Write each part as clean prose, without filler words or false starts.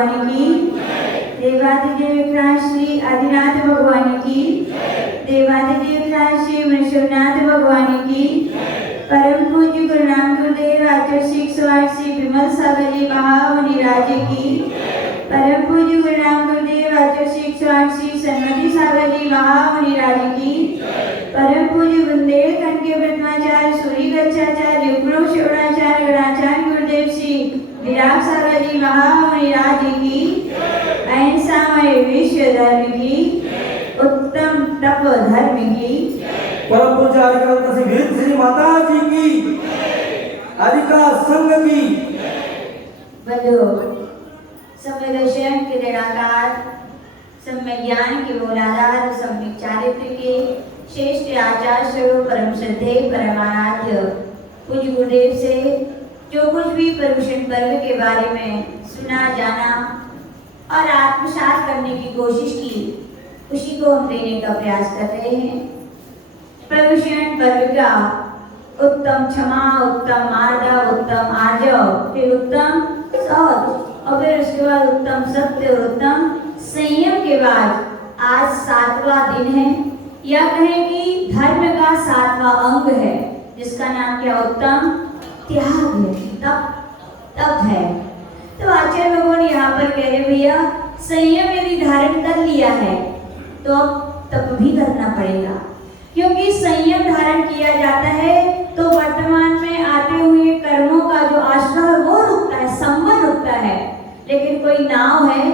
भगवान की, देवादिदेव श्री आदिनाथ भगवान की, देवादिदेव श्री मृषभनाथ भगवान की, परम पूज्य गुरु नाम गुरुदेव आचार्य श्री विमल सागर जी महामुनिराज की, परम पूज्य गुरु नाम गुरुदेव आचार्य श्री सन्मति सागर जी महामुनिराज की, परम पूज्य बुंदेलखंड के ब्रह्माचार्य सूर्य गच्छाचार्य उपरो शोणाचार्य गणाचार्य गुरुदेव श्री विराट सागर जी महामुनिराज की, अहिंसामय विश्व धर्म की, उत्तम तप धर्म की, परम पूज्य आदिकाल श्री माता जी की, आदिकाल संघ की। बंधु, सम्य दर्शन के निराकार, सम्य ज्ञान के मूलाधार, सम्य चारित्र के श्रेष्ठ आचार्य स्वरूप परम श्रद्धेय परमाराध्य पूज्य गुरुदेव से जो कुछ भी पर्युषण पर्व के बारे में सुना जाना और आत्मसात करने की कोशिश की, उसी को हम देने का प्रयास कर रहे हैं। पर्युषण पर्व का उत्तम क्षमा, उत्तम मार्ग, उत्तम आर्जव, फिर उत्तम शौच और फिर उसके बाद उत्तम सत्य और उत्तम संयम के बाद आज 7वां दिन है, या कहें कि धर्म का 7वां अंग है, जिसका नाम क्या उत्तम त्याग है, तप है। तो आचार्य भगवान यहाँ पर कह रहे भैया संयम यदि धारण कर लिया है तो अब तप भी करना पड़ेगा, क्योंकि संयम धारण किया जाता है तो वर्तमान में आते हुए कर्मों का जो आश्रय है वो रुकता है, संबंध रुकता है। लेकिन कोई नाव है,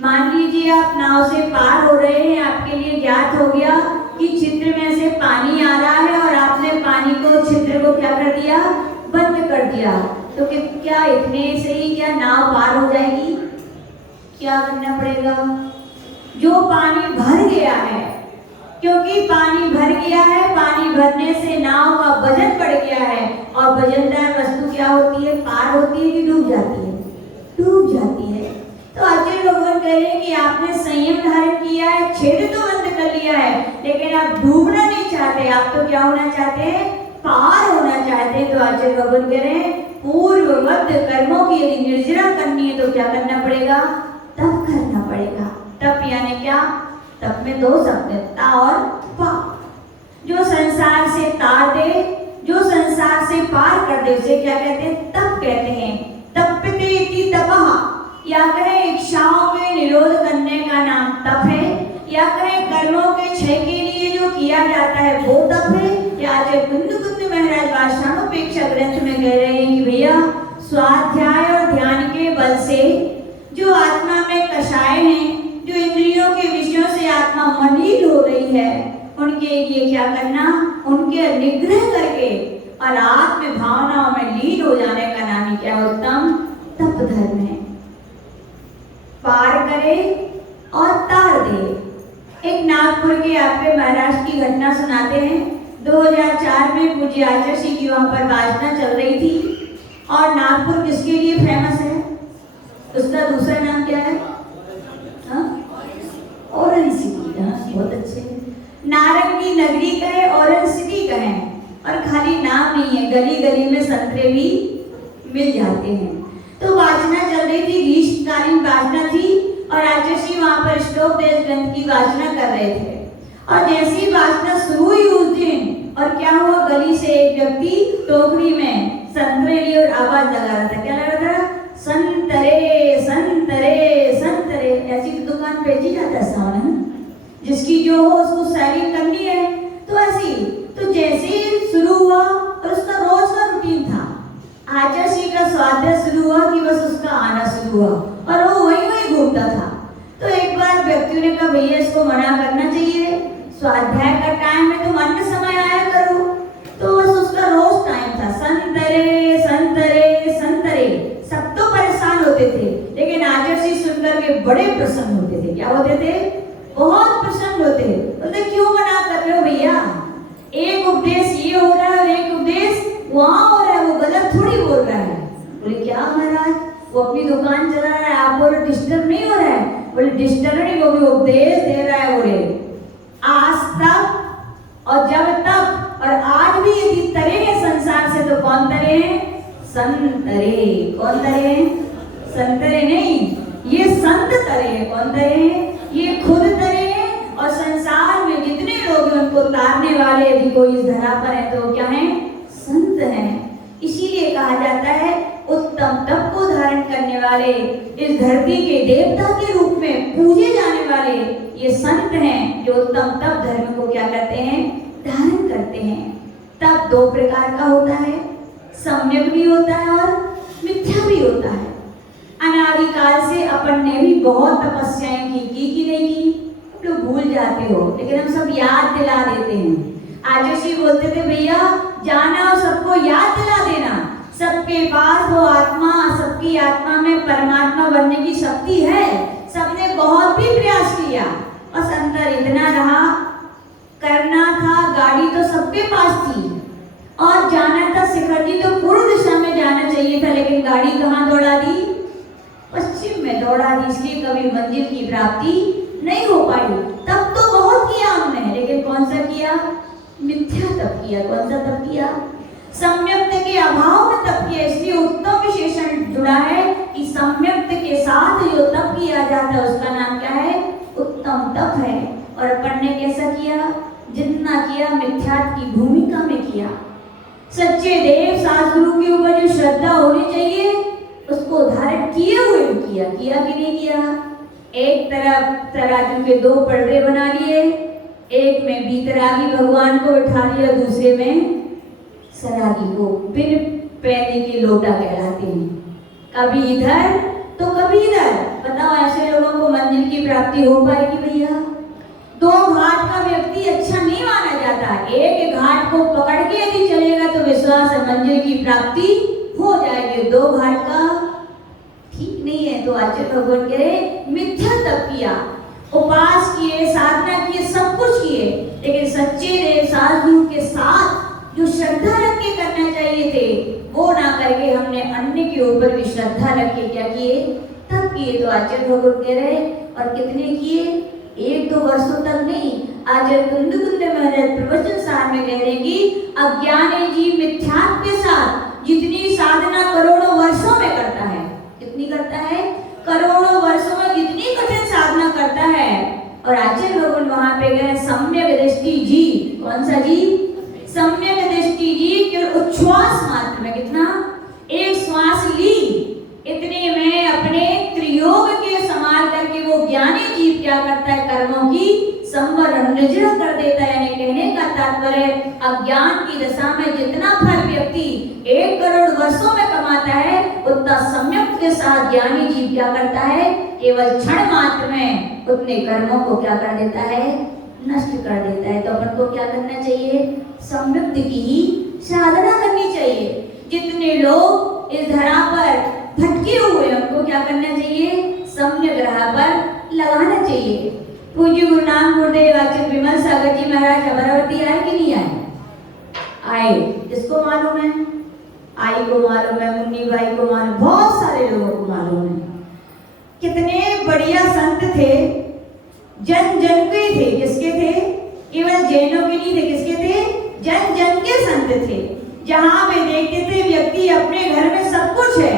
मान लीजिए आप नाव से पार हो रहे हैं, आपके लिए ज्ञात हो गया कि छिद्र में से पानी आ रहा है और आपने पानी को, छिद्र को क्या कर दिया, बंद कर दिया, तो क्या इतने से ही क्या नाव पार हो जाएगी? क्या करना पड़ेगा? जो पानी भर गया है, क्योंकि पानी भर गया है, पानी भरने से नाव का वजन बढ़ गया है, और वजनदार वस्तु क्या होती है, पार होती है कि डूब जाती है? डूब जाती है। तो आचार्य भगवान कह रहे हैं कि आपने संयम धारण किया है, छेद तो बंद कर लिया है, लेकिन आप डूबना नहीं चाहते, आप तो क्या होना चाहते हैं, पार होना चाहते हैं। तो आचार्य भगवान कह रहे हैं पूर्व मध्य कर्मों की यदि निर्जरा करनी है तो क्या करना पड़ेगा, तप करना पड़ेगा। तप यानी क्या? तप में दो शब्द है, ता और पा। जो संसार से तार दे, जो संसार से पार कर दे, उसे क्या कहते हैं, तप कहते हैं। तप्यते इति तपः, या कहे इच्छाओं में निरोध करने का नाम तप है, या कहे कर्मों के क्षय के लिए जो किया जाता है वो तप है। या आचार्य कुंद महाराज वार्षाणोपेक्षा ग्रंथ में कह रहे हैं कि भैया स्वाध्याय और ध्यान के बल से जो आत्मा में कषाय हैं, जो इंद्रियों के विषयों से आत्मा मलिन हो रही है, उनके लिए क्या करना, उनके निग्रह करके और आत्म भावनाओं में लीन हो जाने का नाम ही क्या, उत्तम तप धर्म है। पार करे और तार दे। एक नागपुर के आपके महाराष्ट्र की घटना सुनाते हैं। 2004 में पूज्य आचार्य श्री की वहां पर वाजना चल रही थी, और नागपुर किसके लिए फेमस है, उसका दूसरा नाम क्या है, ऑरेंज सिटी। बहुत अच्छे, नारंगी नगरी कहे, ऑरेंज सिटी कहे, और खाली नाम नहीं है, गली गली में संतरे भी मिल जाते हैं। तो वाचना चल रही थी, ग्रीष्मकालीन वाचना थी, और आचार्य श्री वहां पर श्लोक देश ग्रंथ की वाचना कर रहे थे। और जैसी वाचना शुरू हुई उस दिन, और क्या हुआ, गली से एक व्यक्ति टोकरी में संतरे लिए और आवाज लगा रहा था। क्या लगा रहा था, संतरे संतरे संतरे। ऐसी तो दुकान बेची जाता है सामान, जिसकी जो हो उसको सेलिंग करनी है, तो ऐसी। तो जैसे ही शुरू हुआ, और उसका रोज का रूटीन था, आचार्य श्री का स्वाध्याय शुरू हुआ कि बस उसका आना शुरू हुआ, और वो वही घूमता था। तो एक बार व्यक्ति ने कहा भैया इसको मना करना चाहिए, स्वाध्याय का टाइम है, तुम अन्य समय आया करो। तो बस उसका रोज टाइम था, संतरे संतरे संतरे। सब तो परेशान होते थे, लेकिन आचार्य श्री सुनकर के बड़े प्रसन्न होते थे। क्या होते थे, बहुत प्रसन्न होते। बोलते क्यों मना कर रहे हो भैया, एक उपदेश ये हो रहा है और एक उपदेश वहां हो रहा है, वो गलत थोड़ी बोल रहा है। बोले क्या महाराज, वो अपनी दुकान चला रहा है, आप बोले डिस्टर्ब नहीं हो रहा है। बोले डिस्टर्ब नहीं, वो भी उपदेश दे रहा है। बोले आज तक और जब तक और आज भी यदि तरे हैं संसार से, तो कौन तरे हैं, संतरे। कौन तरे हैं, संतरे नहीं, तरे हैं। कौन तरे हैं? ये खुद तरे हैं। और संसार में जितने लोग हैं उनको तारने वाले यदि कोई इस धरा पर है तो क्या है? संत हैं। इसीलिए कहा जाता है उत्तम तप को धारण करने वाले, इस धरती के देवता के रूप में पूजे जाने वाले ये संत हैं जो उत्तम तप धर्म को क्या करते हैं? धारण करते हैं। तप दो प्रकार का होता है, सम्यक भी होता है और मिथ्या भी होता है। अनादिकाल से अपन ने भी बहुत तपस्याएं की कि नहीं की? तो भूल जाते हो, लेकिन हम सब याद दिला देते हैं। आजोशी बोलते थे भैया जाना और सबको याद दिला देना, सबके पास वो आत्मा, सबकी आत्मा में परमात्मा बनने की शक्ति है। सबने बहुत भी प्रयास किया, बस अंतर इतना रहा, करना था, गाड़ी तो सबके पास थी और जाना था शिखर जी तो पूर्व दिशा में जाना चाहिए था, लेकिन गाड़ी कहाँ दौड़ा दी? पश्चिम में दौड़ा दी। इसलिए कभी मंजिल की प्राप्ति नहीं हो पाई। तब तो बहुत किया हमने, लेकिन कौन सा किया? मिथ्या तप किया। कौन सा तप किया? सम्यक्त के अभाव में तप किया। इसलिए उत्तम विशेषण जुड़ा है कि सम्यक्त के साथ जो तप किया जाता है उसका नाम क्या है? उत्तम तप है। और अपन ने कैसा किया? जितना किया मिथ्या की भूमिका में किया। सच्चे देव शास्त्रों के ऊपर जो श्रद्धा होनी चाहिए उसको धारण किए हुए किया कि नहीं किया? एक तरफ तराजू के दो पलड़े बना लिए, एक में बीतरागी भगवान को बिठा लिया, दूसरे में सरागी को। फिर पैने के लोटा कहलाते हैं, कभी इधर तो कभी इधर। बताओ ऐसे लोगों को मंजिल की प्राप्ति हो पाएगी भैया? दो घाट का व्यक्ति अच्छा नहीं माना जाता। एक घाट को पकड़ के यदि चलेगा तो विश्वास है मंजिल की प्राप्ति हो जाएगी। दो घाट का ठीक नहीं है। तो आचार्य भगवान कह रहे मिथ्या तप किया, उपास किए, साधना किए, सब कुछ किए, लेकिन सच्चे देव साधु के साथ जो श्रद्धा रख के करना चाहिए थे वो ना करके हमने अन्य के ऊपर भी श्रद्धा रख के क्या किए? तब किए। तो आचार्य भगवान कह रहे और कितने किए? 1-2 वर्षों तक नहीं। आचार्य कुंद महाराज प्रवचन सार में कह रहे कि अज्ञानी जीव मिथ्यात्व के साथ जितनी साधना करोड़ों वर्षों में करता है, कितनी करता है? करोड़ों वर्षों में कितनी कठिन साधना करता है। और आचार्य भगवान वहां पे गए सम्यक दृष्टि जी। कौन सा जी? सम्यक दृष्टि जी के उच्छ्वास मात्र में कितना? एक श्वास ली, इतने में अपने त्रियोग के संभाल करके वो ज्ञानी जीव क्या करता है? कर्मों की संवरण निर्जरा कर देता है। यानी कहने का तात्पर्य अज्ञान की दशा में जितना फल व्यक्ति 1 करोड़ वर्षों में कमाता है उतना सम्यक के साथ ज्ञानी जीव क्या करता है? केवल क्षण मात्र में उतने कर्मों को क्या कर देता है? नष्ट कर देता है। तो अपन को क्या करना चाहिए? सम्यक की ही साधना करनी चाहिए। जितने लोग इस धरा पर भटके हुए उनको क्या करना चाहिए? सम्यक राह पर लगाना चाहिए। पूज्य गुरु नानक गुरुदेव आचार्य विमल सागर जी महाराज अमरावती आए कि नहीं आए? आए। जिसको मालूम है? आई को मालूम है, मुन्नी भाई को मालूम, बहुत सारे लोगों को मालूम है। कितने बढ़िया संत थे, जन जन के थे। किसके थे? केवल जैनों के नहीं थे। किसके थे? जन जन के संत थे। जहां वे देखते थे व्यक्ति अपने घर में सब कुछ है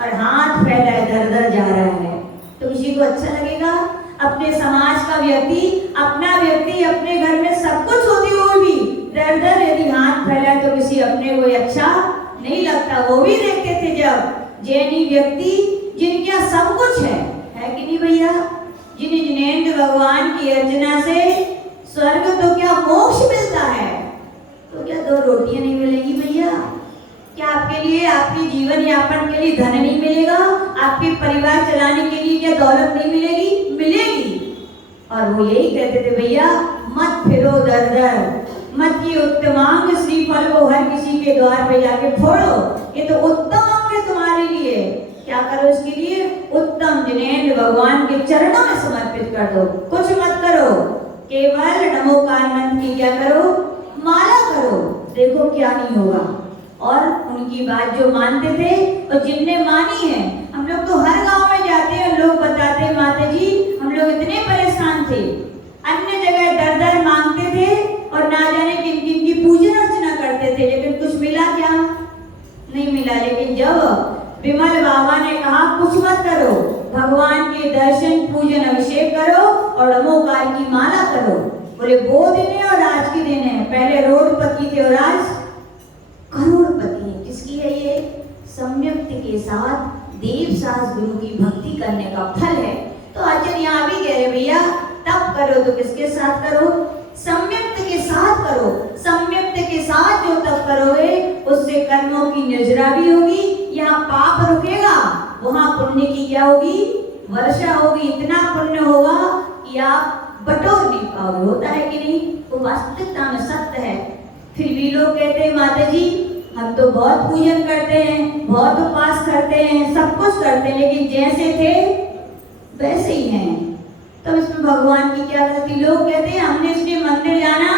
और हाथ फैलाए दर दर जा रहा है, तो किसी को अच्छा लगेगा? अपने समाज का व्यक्ति, अपना व्यक्ति अपने घर में सब कुछ होते हुए भी दर दर यदि हाथ फैलाए तो किसी अपने को अच्छा नहीं लगता। वो भी देखते थे जब जैनी व्यक्ति जिनके सब कुछ है कि नहीं भैया? जिन्हें जिनेंद्र भगवान की अर्चना से स्वर्ग तो क्या मोक्ष मिलता है, तो क्या 2 रोटियां नहीं मिलेंगी भैया? क्या आपके लिए, आपके जीवन यापन के लिए धन नहीं मिलेगा? आपके परिवार चलाने के लिए क्या दौलत नहीं मिलेगी? मिलेगी। और वो यही कहते थे भैया मत फिरो दर दर, मत की उत्तमांग श्रीफल को हर किसी के द्वार पे जाके फोड़ो। ये तो उत्तम अंग है तुम्हारे लिए। क्या करो इसके लिए? उत्तम जिनेंद्र भगवान के चरणों में समर्पित कर दो। कुछ मत करो, केवल नमोकार मंत्र की क्या करो? माला करो। देखो क्या नहीं होगा। और उनकी बात जो मानते थे और जिनने मानी है, हम लोग तो हर गांव में जाते हैं, लोग बताते हैं माता जी हम लोग इतने परेशान थे, अन्य जगह दर दर मांगते थे और ना जाने किन किन की पूजन अर्चना करते थे, लेकिन कुछ मिला क्या? नहीं मिला। लेकिन जब विमल बाबा ने कहा कुछ मत करो, भगवान के दर्शन बोले वो दिन है और आज के दिन है। पहले रोडपति थे और आज करोड़पति है। किसकी है ये? सम्यक्ति के साथ देवसास गुरु की भक्ति करने का फल है। तो आचार्य यहाँ भी कह रहे भैया तप करो तो किसके साथ करो? सम्यक्त के साथ करो। सम्यक्त के साथ जो तप करोगे उससे कर्मों की निर्जरा भी होगी, यहाँ पाप रुकेगा, वहां पुण्य की क्या होगी? वर्षा होगी। इतना पुण्य होगा कि आप बटोर नहीं पाओगे। होता है कि नहीं? वो वास्तविकता में सत्य है। फिर भी लोग कहते हैं माता जी हम तो बहुत पूजन करते हैं, बहुत उपवास करते हैं, सब कुछ करते हैं, लेकिन जैसे थे वैसे ही हैं। तो इसमें भगवान की क्या गलती? लोग कहते हैं हमने इसलिए मंदिर जाना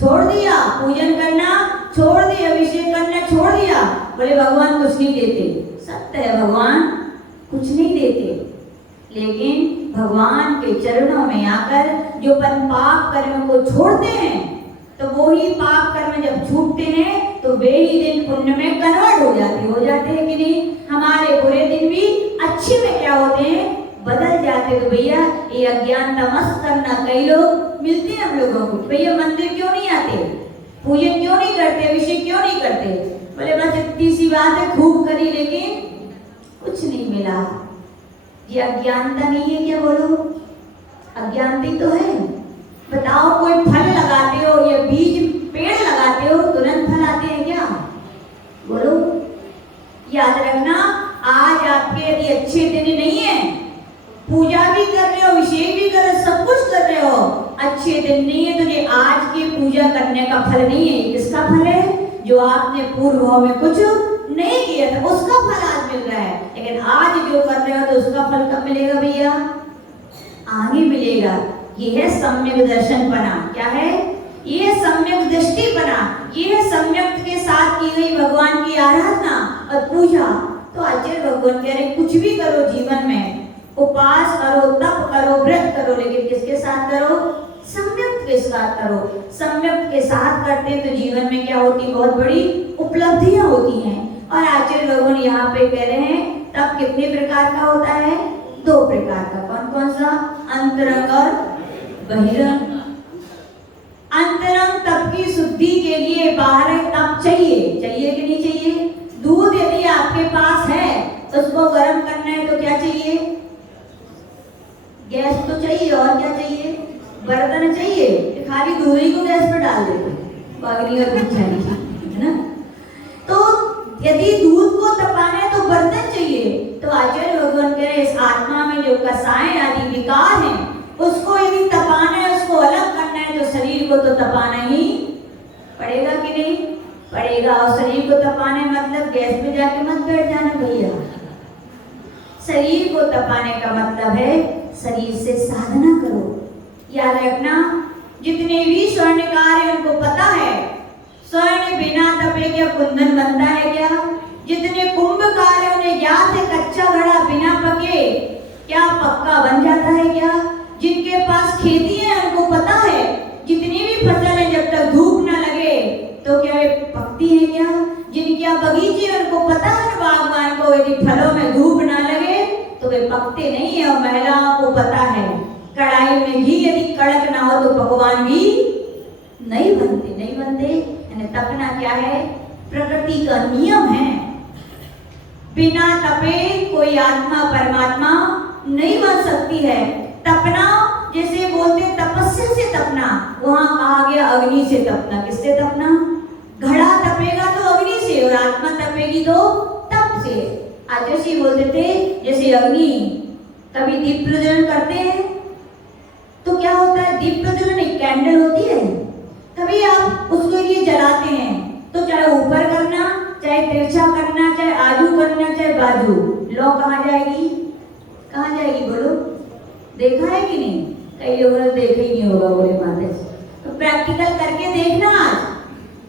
छोड़ दिया, पूजन करना छोड़ दिया, अभिषेक करना छोड़ दिया। बोले भगवान कुछ नहीं देते। सत्य है, भगवान कुछ नहीं देते, लेकिन भगवान के चरणों में आकर जो पाप कर्म को छोड़ते हैं तो वो ही पाप कर्म जब छूटते हैं तो वे ही दिन पुण्य में कन्वर्ट हो जाते हैं कि नहीं? हमारे बुरे दिन भी अच्छे में क्या होते हैं? बदल जाते। तो भैया ये अज्ञानता मस्त करना। कई लोग मिलते हैं हम लोगों को, भैया मंदिर क्यों नहीं आते, पूजन क्यों नहीं करते, अभिषेक क्यों नहीं करते? बोले बस इतनी सी बात है, खूब करी लेकिन कुछ नहीं मिला। ये अज्ञानता नहीं है क्या? बोलो अज्ञानता तो है। बताओ कोई फल लगाते हो या बीज पेड़ लगाते हो तुरंत फल आते हैं क्या? बोलो। याद रखना आज आपके यदि अच्छे दिन नहीं है, पूजा भी कर रहे हो, अभिषेक भी कर रहे हो, सब कुछ कर रहे हो, अच्छे दिन नहीं है, तुझे आज की पूजा करने का फल नहीं है। किसका फल है? जो आपने पूर्व भाव में कुछ नहीं किया था उसका फल आज मिल रहा है। लेकिन आज जो कर रहे हो तो उसका फल कब मिलेगा भैया? आगे मिलेगा। ये है सम्यक दर्शन पना। क्या है ये? है सम्यक दृष्टि पना। ये है सम्यक के साथ की गई भगवान की आराधना और पूजा। तो आचार्य भगवान कह रहे कुछ भी करो जीवन में, उपवास करो, तप करो, व्रत करो, लेकिन किसके साथ करो? सम्यक के साथ करो। सम्यक के साथ करते तो जीवन में क्या होती? बहुत बड़ी उपलब्धियां होती हैं। और आचार्य भगवान यहाँ पे कह रहे हैं तप कितने प्रकार का होता है? 2 प्रकार का। कौन कौन सा? अंतरंग और बहिरंग। अंतरंग तप की शुद्धि के लिए बाहर तप चाहिए कि नहीं चाहिए? दूध यदि आपके पास है उसको गर्म करना है तो क्या चाहिए? गैस तो चाहिए। और क्या चाहिए? बर्तन चाहिए। खाली दूध ही को गैस पर डाल देते बागनी और कुछ चाहिए, है ना? तो यदि दूध को तपाना है तो बर्तन चाहिए। तो आचार्य भगवान कह रहे इस आत्मा में जो कसाएं आदि विकार हैं उसको यदि तपाना है, उसको अलग करना है तो शरीर को तो तपाना ही पड़ेगा कि नहीं? पड़ेगा। और शरीर को तपाने मतलब गैस पे जाके मत बैठ जाना भैया। शरीर को तपाने का मतलब है शरीर से साधना करो। याद रखना जितने भी स्वर्णकार हैं उनको पता है स्वर्ण बिना तपे क्या कुंदन बनता है क्या? जितने कुंभकार हैं उन्हें ज्ञात है कच्चा घड़ा बिना पके क्या पक्का बन जाता है क्या? जिनके पास खेती है उनको पता है जितनी भी फसल है जब तक धूप ना लगे तो क्या वे पकती है क्या? जिनके बगीचे उनको पता है बागवान को यदि फलों में धूप ना लगे तो वे पकते नहीं है। और महिलाओं को पता है कढ़ाई में घी यदि कड़क ना हो तो पकवान भी नहीं बनते। यानी तपना क्या है? प्रकृति का नियम है। बिना तपे कोई आत्मा परमात्मा नहीं बन सकती है। तपना जैसे बोलते तपस्या से तपना, वहां कहा गया अग्नि से तपना। किससे तपना? घड़ा तपेगा तो अग्नि से और आत्मा तपेगी तो तप से। आचार्य बोलते थे जैसे अग्नि कभी दीप प्रज्वलन करते हैं तो क्या होता है? दीप प्रज्वलन एक कैंडल होती है, कभी आप उसको ये जलाते हैं तो चाहे ऊपर करना, चाहे तिरछा करना, चाहे आजू करना, चाहे बाजू, लौ कहाँ जाएगी? कहाँ जाएगी बोलो? देखा है कि नहीं? कई लोगों ने देखा ही नहीं होगा बोले माता जी। तो प्रैक्टिकल करके देखना।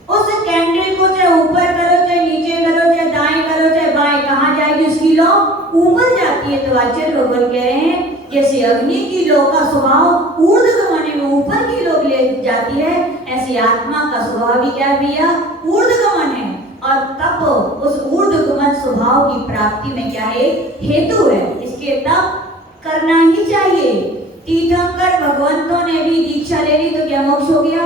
उस कैंडल को चाहे ऊपर करो, चाहे नीचे करो, चाहे दाएं करो, चाहे बाएं, कहाँ जाएगी उसकी लौ? ऊपर जाती है। तो आचार्य भगवान कह रहे हैं जैसे अग्नि की लौ का स्वभाव ऊर्ध्वगामी में ऊपर की लौ ले जाती है, ऐसी आत्मा का स्वभाव भी क्या भैया? ऊर्ध्वगमन है। और तप उस ऊर्ध्वगमन स्वभाव की प्राप्ति में क्या है? हेतु है। इसके तप करना ही चाहिए। तीर्थंकर भगवंतों ने भी दीक्षा ले ली तो क्या मोक्ष हो गया?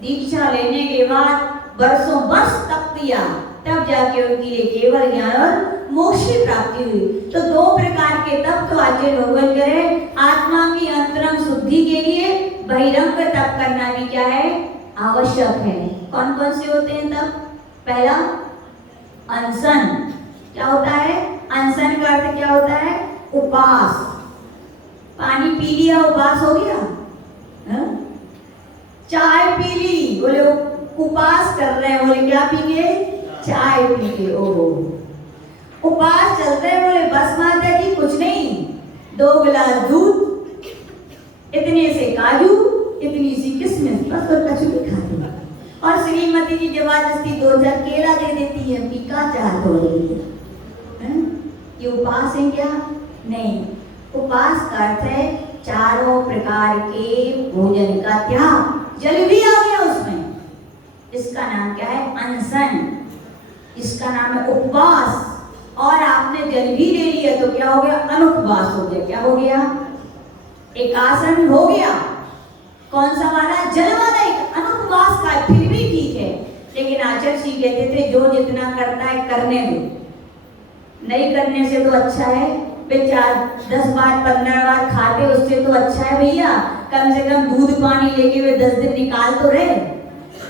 दीक्षा लेने के बाद वर्षों वर्ष तप किया, तब जाके उनके लिए केवल ज्ञान और मोक्ष की प्राप्ति हुई। तो दो प्रकार के तप तो आचार्य भगवान करे। आत्मा की अंतरंग शुद्धि के लिए बहिरंग तप करना भी क्या है? आवश्यक है। कौन कौन से होते हैं तप? पहला अनशन। क्या होता है? अनशन का अर्थ क्या होता है? उपवास। पानी पी लिया, उपवास हो गया। हा? चाय पी ली, बोले उपवास कर रहे हैं, बोले क्या पीगे? चाय पीगे। ओहो, उपवास चलते हैं, बोले बस माता जी कुछ नहीं, 2 गिलास दूध, इतने से काजू, इतनी सी किशमिश, बस और कुछ भी खा लो। और श्रीमती जी जबरदस्ती 2-4 केला दे देती है, पीका चाहत हो रही है। ये उपवास है क्या? नहीं। उपवास का अर्थ है चारों प्रकार के भोजन का त्याग। जल भी आ गया उसमें, इसका नाम क्या है? अनशन। इसका नाम है उपवास। और आपने जल भी ले लिया तो क्या हो गया? अनुपवास हो गया। क्या हो गया? एक आसन हो गया। कौन सा वाला? जल वाला। एक अनुपवास का फिर भी ठीक है, लेकिन आचार्य जी कहते थे जो जितना करता है करने दो, नहीं करने से तो अच्छा है। 10 बार 15 बार खाते उससे तो अच्छा है भैया, कम से कम दूध पानी लेके वे 10 दिन निकाल तो रहे।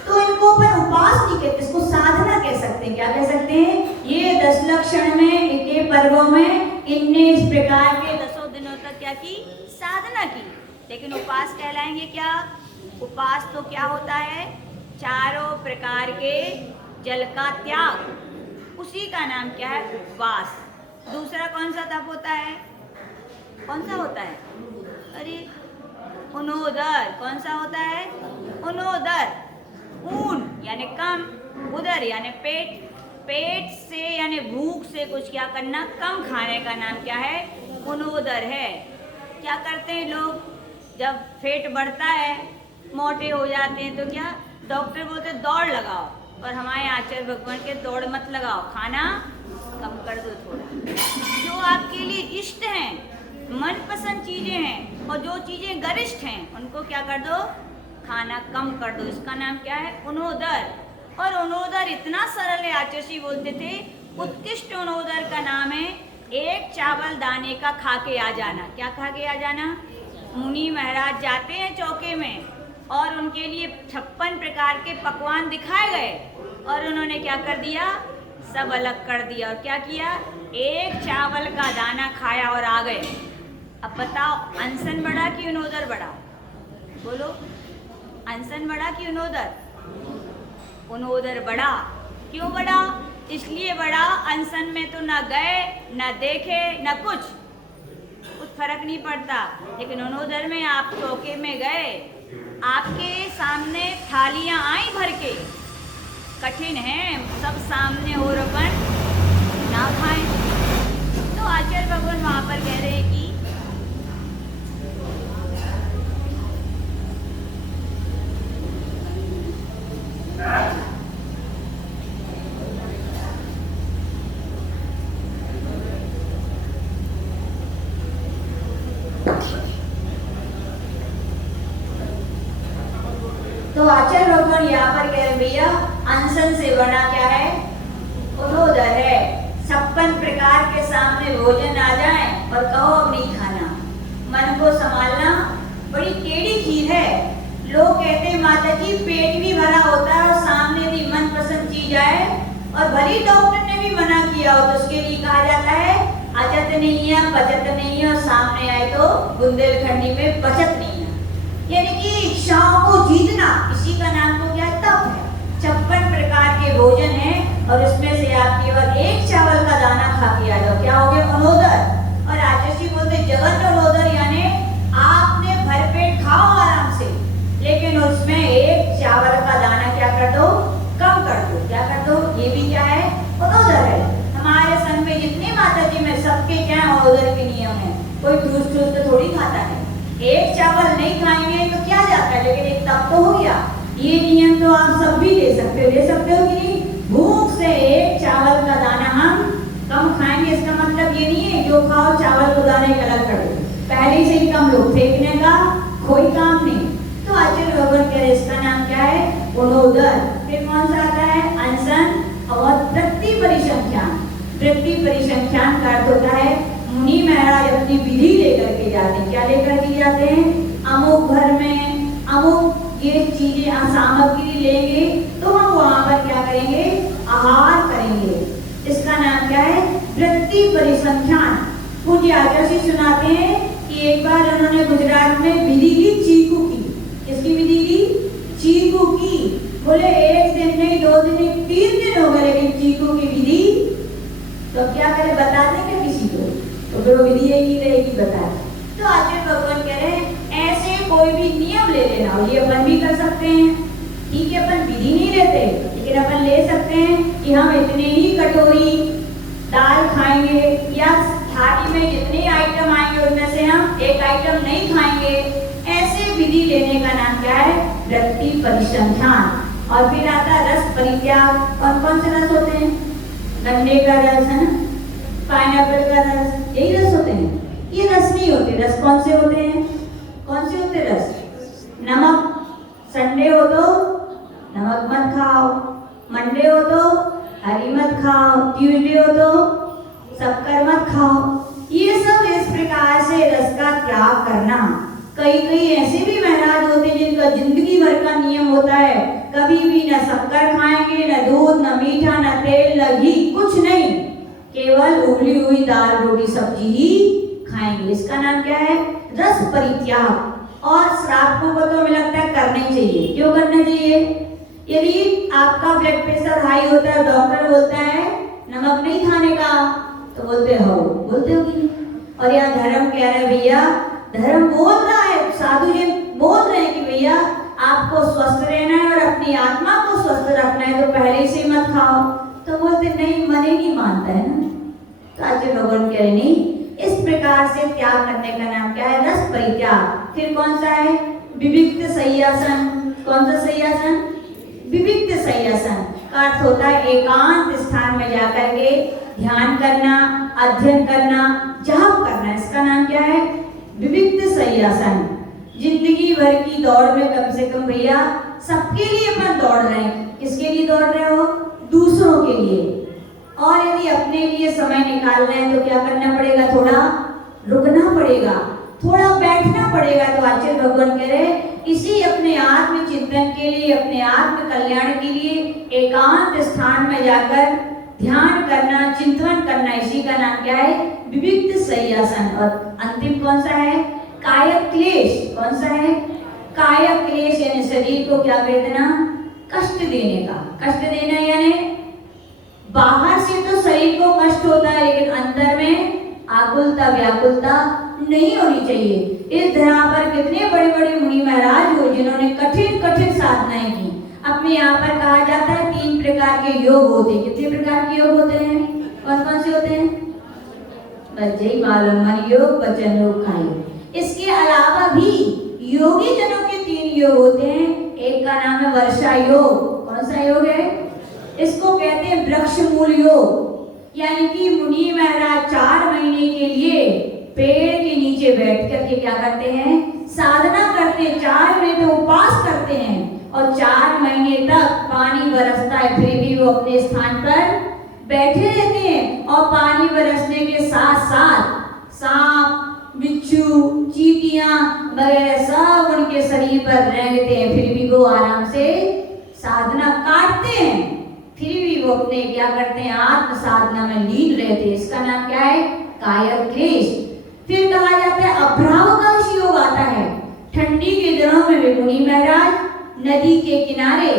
तो इनको पर उपवास नहीं कहते, इसको साधना कह सकते हैं। क्या कह सकते हैं? ये 10 लक्षण में, इनके पर्वों में इनने इस प्रकार के 10 दिनों तक क्या की? साधना की। लेकिन उपवास कहलाएंगे क्या? उपवास तो क्या होता है? चारों प्रकार के जल का त्याग, उसी का नाम क्या है? उपवास। दूसरा कौन सा तप होता है? कौन सा होता है? अरे उनोदर। कौन सा होता है? उनोदर। ऊन यानी कम, उदर यानी पेट, पेट से यानी भूख से कुछ क्या करना? कम खाने का नाम क्या है? उनोदर है। क्या करते हैं लोग? जब पेट बढ़ता है, मोटे हो जाते हैं, तो क्या डॉक्टर बोलते दौड़ लगाओ, और हमारे आचार्य भगवान के दौड़ मत लगाओ, खाना कम कर दो थोड़ा। जो आपके लिए इष्ट हैं, मनपसंद चीजें हैं, और जो चीजें गरिष्ठ हैं, उनको क्या कर दो? खाना कम कर दो। इसका नाम क्या है? उनोदर। और उनोदर इतना सरल है, आचार्य जी बोलते थे उत्कृष्ट उनोदर का नाम है एक चावल दाने का खा के आ जाना। क्या खा के आ जाना? मुनि महाराज जाते हैं चौके में, और उनके लिए 56 प्रकार के पकवान दिखाए गए, और उन्होंने क्या कर दिया? सब अलग कर दिया। और क्या किया? एक चावल का दाना खाया और आ गए। अब बताओ, अनशन बढ़ा कि उनोदर बढ़ा? बोलो, अनशन बढ़ा कि उनोदर? उनोदर बढ़ा। क्यों बढ़ा? इसलिए बढ़ा, अनशन में तो ना गए, ना देखे, ना कुछ फर्क नहीं पड़ता। लेकिन उनोदर में आप चौके में गए, आपके सामने थालियां आई भर के, कठिन है, सब सामने हो रपन ना खाएं। तो आचार्य भगवान वहां पर कह रहे हैं कि तो आचार्य भगवान यहाँ पर कह रहे भैया अनशन से बना क्या है? उनोदर है। 56 प्रकार के सामने भोजन आ जाए और कहो अब नहीं खाना। मन को संभालना बड़ी टेढ़ी चीज है। लोग कहते हैं माता जी पेट भी भरा होता है और सामने भी मनपसंद चीज आए, और भले डॉक्टर ने भी मना किया हो तो उसके लिए कहा जाता है अचत नहीं है, पचत नहीं है, और सामने आए तो बुंदेलखंडी में बचत नहीं है। यानी कि इच्छाओं को जीतना, इसी का नाम तो क्या? तप है। 56 प्रकार के भोजन है, और उसमें से आप केवल एक चावल का दाना खा के आ जाओ। क्या हो गया? उनोदर। और आचार्य जी बोलते जगत उनोदर, यानी आपने भरपेट खाओ आराम से, लेकिन उसमें एक चावल का दाना क्या कर दो? कम कर दो। क्या कर दो? ये भी क्या है? उनोदर है। हमारे संघ में जितने माता जी में सबके क्या उनोदर के नियम है। कोई ठूस ठूस तो थोड़ी खाता है। एक चावल नहीं खाएंगे तो क्या जाता है, लेकिन एक तप तो हो गया। ये नियम तो आप सब भी ले सकते हो कि नहीं? भूख से एक चावल का दाना हम कम खाएंगे, इसका मतलब ये नहीं है जो खाओ चावल को दाने अलग कर दो। पहले से ही कम लोग थे। कोई काम नहीं। तो आचार्य भगवान कह रहे इसका नाम क्या है? गुणोदर। फिर कौन सा आता है? अनशन और वृत्ति परिसंख्यान। वृत्ति परिसंख्यान का अर्थ होता है मुनि महाराज अपनी विधि लेकर के जाते हैं। क्या लेकर के जाते हैं? अमुक घर में अमुक ये चीजें सामग्री लेंगे तो हम वहां पर क्या करेंगे? आहार करेंगे। इसका नाम क्या है? वृत्ति परिसंख्यान। पूज्य आचार्य जी सुनाते हैं कि एक बार उन्होंने गुजरात में विधि की, चीकू की। किसकी विधि की? चीकू की। बोले एक दिन नहीं, 2 दिन नहीं, 3 दिन हो गए लेकिन चीकू की विधि। तो क्या करे? बता दें क्या किसी को? तो फिर वो विधि यही रहेगी, बता। तो आचार्य भगवान कह रहे हैं ऐसे कोई भी नियम ले लेना हो, ये अपन भी कर सकते हैं। ठीक है, अपन विधि नहीं लेते लेकिन अपन ले सकते हैं कि हम इतने ही कटोरी दाल खाएंगे या थाली में जितने आइटम आएंगे उनमें से हम एक आइटम नहीं खाएंगे। ऐसे विधि लेने का नाम क्या है? वृत्ति परिसंख्यान। और फिर आता है रस परित्याग। कौन कौन से रस होते हैं? गन्ने का रस है ना, पाइनएप्पल का रस, यही रस होते हैं। ये रस नहीं होते। रस कौन से होते हैं? कौन से होते रस? नमक। संडे हो तो नमक मत खाओ, मंडे हो तो हरी मत खाओ, ट्यूसडे हो तो शक्कर मत खाओ। ये सब इस प्रकार से रस का त्याग करना। कई ऐसे भी महाराज होते हैं जिनका जिंदगी भर का नियम होता है कभी भी न शक्कर खाएंगे, न दूध, न मीठा, न तेल, न घी, कुछ नहीं, केवल उबली हुई दाल रोटी सब्जी ही खाएंगे। इसका नाम क्या है? रस परित्याग। और श्रावकों को तो हमें लगता है करना ही चाहिए। क्यों करना चाहिए? यदि आपका ब्लड प्रेशर हाई होता है, डॉक्टर बोलता है नमक नहीं खाने का, तो बोलते हो कि नहीं? और यहाँ धर्म कह रहे भैया, धर्म बोल रहा है, साधु जी बोल रहे हैं कि भैया आपको स्वस्थ रहना है और अपनी आत्मा को स्वस्थ रखना है तो पहले से मत खाओ। तो बोलते नहीं, मन ही नहीं मानता है ना। तो आचार्य भगवान कह रहे नहीं, इस प्रकार से त्याग करने का नाम क्या है? रस परित्याग। फिर कौन सा है? विविक्त शय्यासन। कौन सा शय्यासन? विविक्त शय्यासन का अर्थ होता है एकांत स्थान में जाकर के ध्यान करना, अध्ययन करना, जाप करना। इसका नाम क्या है? विविक्त शय्यासन। जिंदगी भर की दौड़ में कम से कम भैया सबके लिए अपन दौड़ रहे हैं। किसके लिए दौड़ रहे हो? दूसरों के लिए। और यदि अपने लिए समय निकालना है तो क्या करना पड़ेगा? थोड़ा रुकना पड़ेगा, थोड़ा बैठना पड़ेगा। तो आचार्य भगवान कह रहे इसी अपने आत्म चिंतन के लिए, अपने आत्म कल्याण के लिए एकांत स्थान में जाकर ध्यान करना, चिंतन करना, इसी का नाम क्या है? विविक्त शय्यासन। और अंतिम कौन सा है? काय क्लेश। कौन सा है? काय क्लेश यानी शरीर को क्या कर देना? कष्ट देने का। कष्ट देना यानी बाहर से तो शरीर को कष्ट होता है लेकिन अंदर में आकुलता व्याकुलता नहीं होनी चाहिए। इस धरा पर कितने बड़े बड़े मुनि महाराज हुए जिन्होंने कठिन कठिन साधनाएं की। अपने यहाँ पर कहा जाता है 3 प्रकार के योग होते हैं। कितने प्रकार के योग होते हैं? कौन कौन से होते हैं? बस यही मालूम, मन योग, वचन योग, काया योग। इसके अलावा भी योगी जनों के 3 योग होते हैं। एक का नाम है वर्षा योग। कौन सा योग है? इसको कहते हैं वृक्ष मूल योग। यानी कि मुनि महाराज 4 महीने के लिए पेड़ के नीचे बैठ कर के क्या करते हैं? साधना करते हैं। 4 महीने तो उपवास करते हैं और 4 महीने तक पानी बरसता है फिर भी वो अपने स्थान पर बैठे रहते हैं। और पानी बरसने के साथ साथ सांप, बिच्छू, चींटियां वगैरह सब उनके शरीर पर रेंगते हैं, फिर भी वो आराम से साधना काटते हैं। फिर भी वो अपने क्या करते हैं? आत्म साधना में लीन रहते हैं। इसका नाम क्या है? काय क्लेश। फिर कहा जाता है अभ्रावकाश योग आता है। ठंडी के दिनों में भी मुनि महाराज नदी के किनारे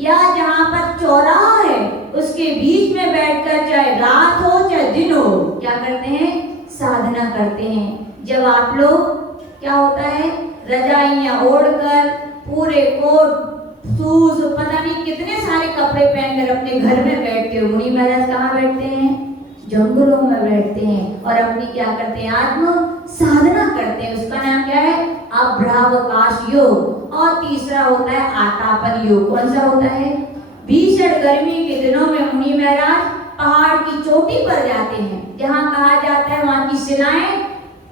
या जहाँ पर चौराहा है उसके बीच में बैठकर चाहे रात हो चाहे दिन हो क्या करते हैं? साधना करते हैं। जब आप लोग क्या होता है? रजाइयां ओढ़कर पूरे कोट शूज पता नहीं कितने सारे कपड़े पहनकर अपने घर में बैठते हो। मुनि महाराज कहाँ बैठते हैं? जंगलों में बैठते हैं और अपनी क्या करते हैं? आत्म साधना करते हैं। उसका नाम क्या है? अभ्रावकाश योग। और तीसरा होता है आतापन योग। कौन सा होता है? भीषण गर्मी के दिनों में मुनि महाराज पहाड़ की चोटी पर जाते हैं, जहाँ कहा जाता है वहाँ की शिलाएं,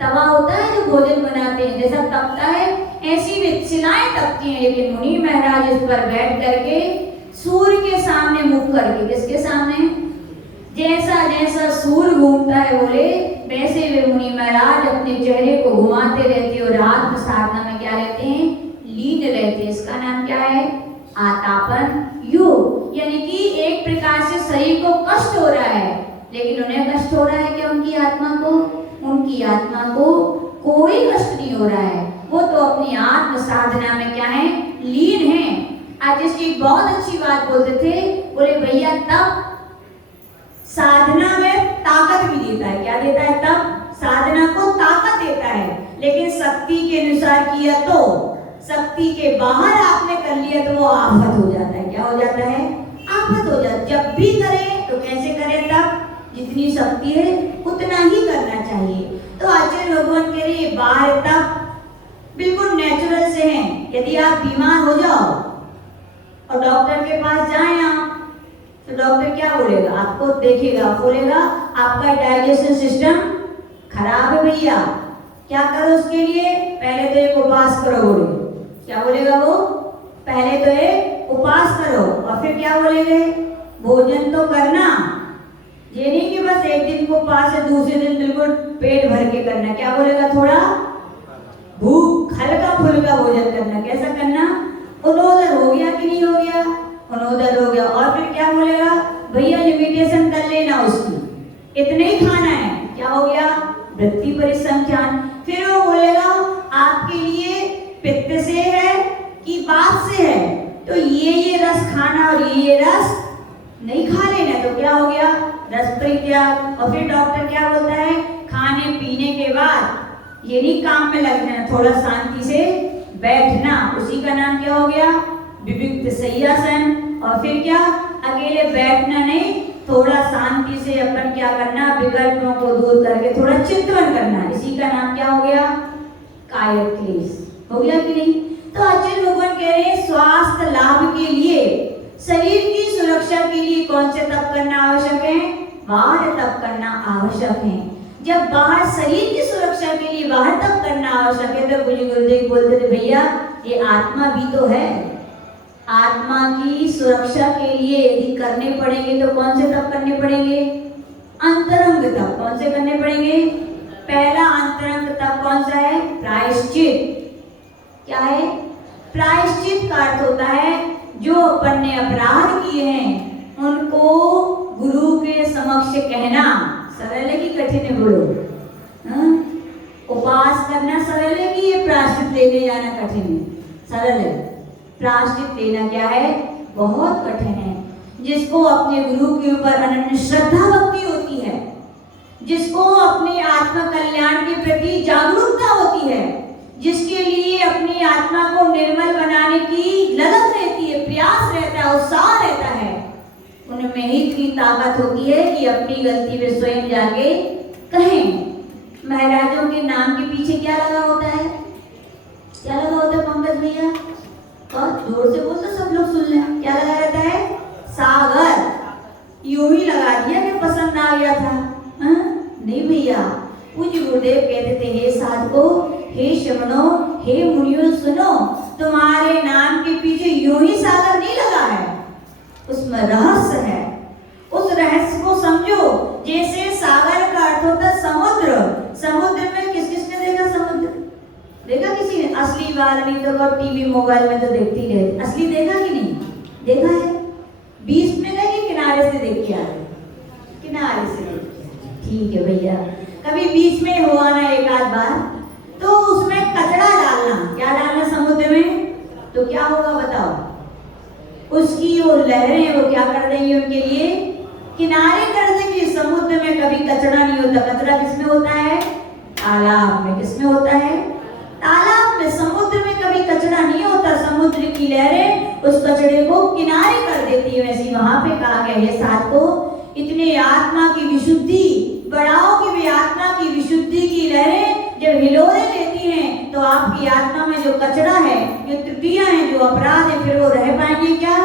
तवा होता है जो भोजन बनाते हैं जैसा तपता है, ऐसी शिलाएं तपती हैं, लेकिन मुनि महाराज इस पर बैठ करके सूर्य के सामने मुख करके, किसके सामने? जैसा जैसा सूर्य घूमता है बोले वैसे वे मुनि महाराज अपने चेहरे को घुमाते रहते और आत्म साधना में क्या रहते हैं? लीन रहते हैं। इसका नाम क्या है? आतापन योग। यानी कि एक प्रकार से शरीर को कष्ट हो रहा है, लेकिन उन्हें कष्ट हो रहा है कि उनकी आत्मा को? उनकी आत्मा को कोई कष्ट नहीं हो रहा है, वो तो अपनी आत्म साधना में क्या है? लीन है। आज इसकी बहुत अच्छी बात बोलते थे, बोले भैया तब साधना में ताकत भी देता है। क्या देता है? तब साधना को ताकत देता है, लेकिन शक्ति के अनुसार किया तो, शक्ति के बाहर आपने कर लिया तो वो आफत हो जाता है। क्या हो जाता है? आफत हो जाता है। जब भी करें तो कैसे करें? तब जितनी शक्ति है उतना ही करना चाहिए। तो आचार्य भगवान कह रहे बाहर तब बिल्कुल नेचुरल से हैं। यदि आप बीमार हो जाओ और डॉक्टर के पास जाएं आप, तो डॉक्टर क्या बोलेगा? आपको देखेगा, बोलेगा आपका डाइजेशन सिस्टम खराब है भैया, क्या करो उसके लिए? पहले तो एक उपवास करो बोले। क्या बोलेगा वो? पहले तो एक उपवास करो, और फिर क्या बोलेंगे? भोजन तो करना, ये नहीं कि बस एक दिन को उपवास है दूसरे दिन बिल्कुल पेट भर के करना। क्या बोलेगा? थोड़ा भूख हल्का फुल्का भोजन करना। कैसा करना? उनोदर हो गया कि नहीं हो गया? उनोदर हो गया। और फिर क्या बोलेगा? भैया लिमिटेशन कर लेना उसकी, इतने ही खाना है। क्या हो गया? वृत्ति परिसंख्यान। फिर वो बोलेगा आपके लिए पित्त से है कि वात से है, तो ये रस खाना और ये रस नहीं खा लेना। तो क्या हो गया? रस परित्याग। और फिर डॉक्टर क्या बोलता है? खाने पीने के बाद ये नहीं काम में लगना, थोड़ा शांति से बैठना। उसी का नाम क्या हो गया? विविक्त शय्यासन। और फिर क्या? अकेले बैठना नहीं, थोड़ा शांति से अपन क्या करना? विकल्पों को दूर करके थोड़ा चिंतन करना। इसी का नाम क्या हो गया? काय क्लेश। हो गया कि नहीं? तो आचार्य भगवान कह रहे हैं स्वास्थ्य लाभ के लिए, शरीर की सुरक्षा के लिए कौन से तप करना आवश्यक है? बाहर तप करना आवश्यक है। जब बाहर शरीर की सुरक्षा के लिए बाहर तप करना आवश्यक है, तो गुरुदेव बोलते थे भैया ये आत्मा भी तो है, आत्मा की सुरक्षा के लिए यदि करने पड़ेंगे तो कौन से तप करने पड़ेंगे? अंतरंग तप। कौन से करने पड़ेंगे? पहला अंतरंग तप कौन सा है? प्रायश्चित। क्या है? प्रायश्चित का अर्थ होता है जो अपन ने अपराध किए हैं उनको गुरु के समक्ष कहना। सरल है कि कठिन है? बोलो। उपवास करना सरल है कि ये प्रायश्चित लेने जाना कठिन है? सरल है। प्रायश्चित लेना क्या है? बहुत कठिन है। जिसको अपने गुरु के ऊपर अनन्य श्रद्धा भक्ति होती है, जिसको अपने आत्म कल्याण के प्रति जागरूकता होती है, जिसके लिए अपनी आत्मा को निर्मल बनाने की लगन रहती है, प्रयास रहता है, उत्साह रहता है, उनमें ही इतनी ताकत होती है कि अपनी गलती में स्वयं जाके कहें। महाराजों के नाम के पीछे क्या लगा होता है? क्या लगा होता है पंकज भैया? और जोर से बोल तो सब लोग सुन लें। क्या लगा रहता है? सागर। यूं ही लगा दिया कि पसंद आ गया था? नहीं भैया, पूज्य गुरुदेव कहते थे हे साधको, हे श्रमणो, हे मुनियो सुनो, तुम्हारे नाम के पीछे यूं ही सागर नहीं लगा है, उसमें रहस्य है। उस रहस्य को समझो। जैसे सागर का अर्थ होता है समुद्र। समुद्र में किसने देखा? समुद्र देखा किसी ने? असली बात नहीं तो टीवी मोबाइल में तो देखती रहती। असली देखा कि नहीं देखा है? बीच में गए कि किनारे से देख के आ रहे? किनारे से देख के। ठीक है भैया, कभी बीच में हुआ ना एक आध बार, तो उसमें कचरा डालना। क्या डालना समुद्र में? तो क्या होगा बताओ? उसकी वो लहरें वो क्या कर देंगी? उनके लिए किनारे कर देंगी। समुद्र में कभी कचरा नहीं होता। कचरा किसमें होता है? तालाब में। किसमें होता है? तालाब में। समुद्र में कभी कचरा नहीं होता। समुद्र की लहरें उस कचरे को किनारे कर देती है। वैसे वहां पे कहा गया है साथ को इतने आत्मा की विशुद्धि बढ़ाओ कि वे आत्मा की विशुद्धि की लहरें जब हिलोरे लेती हैं तो आपकी आत्मा में जो कचरा है, जो त्रुटियां हैं, जो अपराध है, फिर वो रह पाएंगे क्या?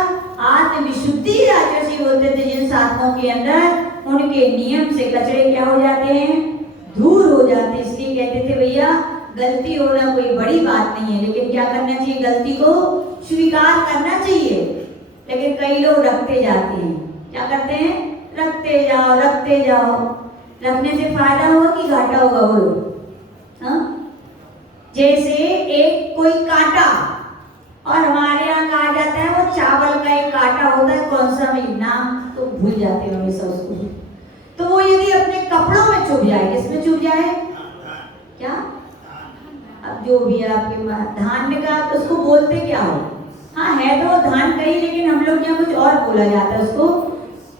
आत्म विशुद्धि राजर्षि बोलते थे जिन साधकों के अंदर, उनके नियम से कचरे क्या हो जाते हैं? दूर हो जाते हैं। इसलिए कहते थे भैया गलती होना कोई बड़ी बात नहीं है, लेकिन क्या करना चाहिए, गलती को स्वीकार करना चाहिए। लेकिन कई लोग रखते जाते हैं, क्या करते हैं, रखते जाओ रखते जाओ। रखने से फायदा होगा कि घाटा होगा, बोलो। हाँ, जैसे एक कोई कांटा, और हमारे यहाँ कहा जाता है वो चावल का एक कांटा होता है, कौन सा मैं नाम तो भूल जाते हैं हमेशा उसको, तो वो यदि अपने कपड़ों में चुभ जाए, किसमें चुभ जाए, क्या, अब जो भी है आपके धान में का तो उसको बोलते क्या हो, हाँ है तो वो धान का ही, लेकिन हम लोग यहाँ कुछ और बोला जाता है उसको।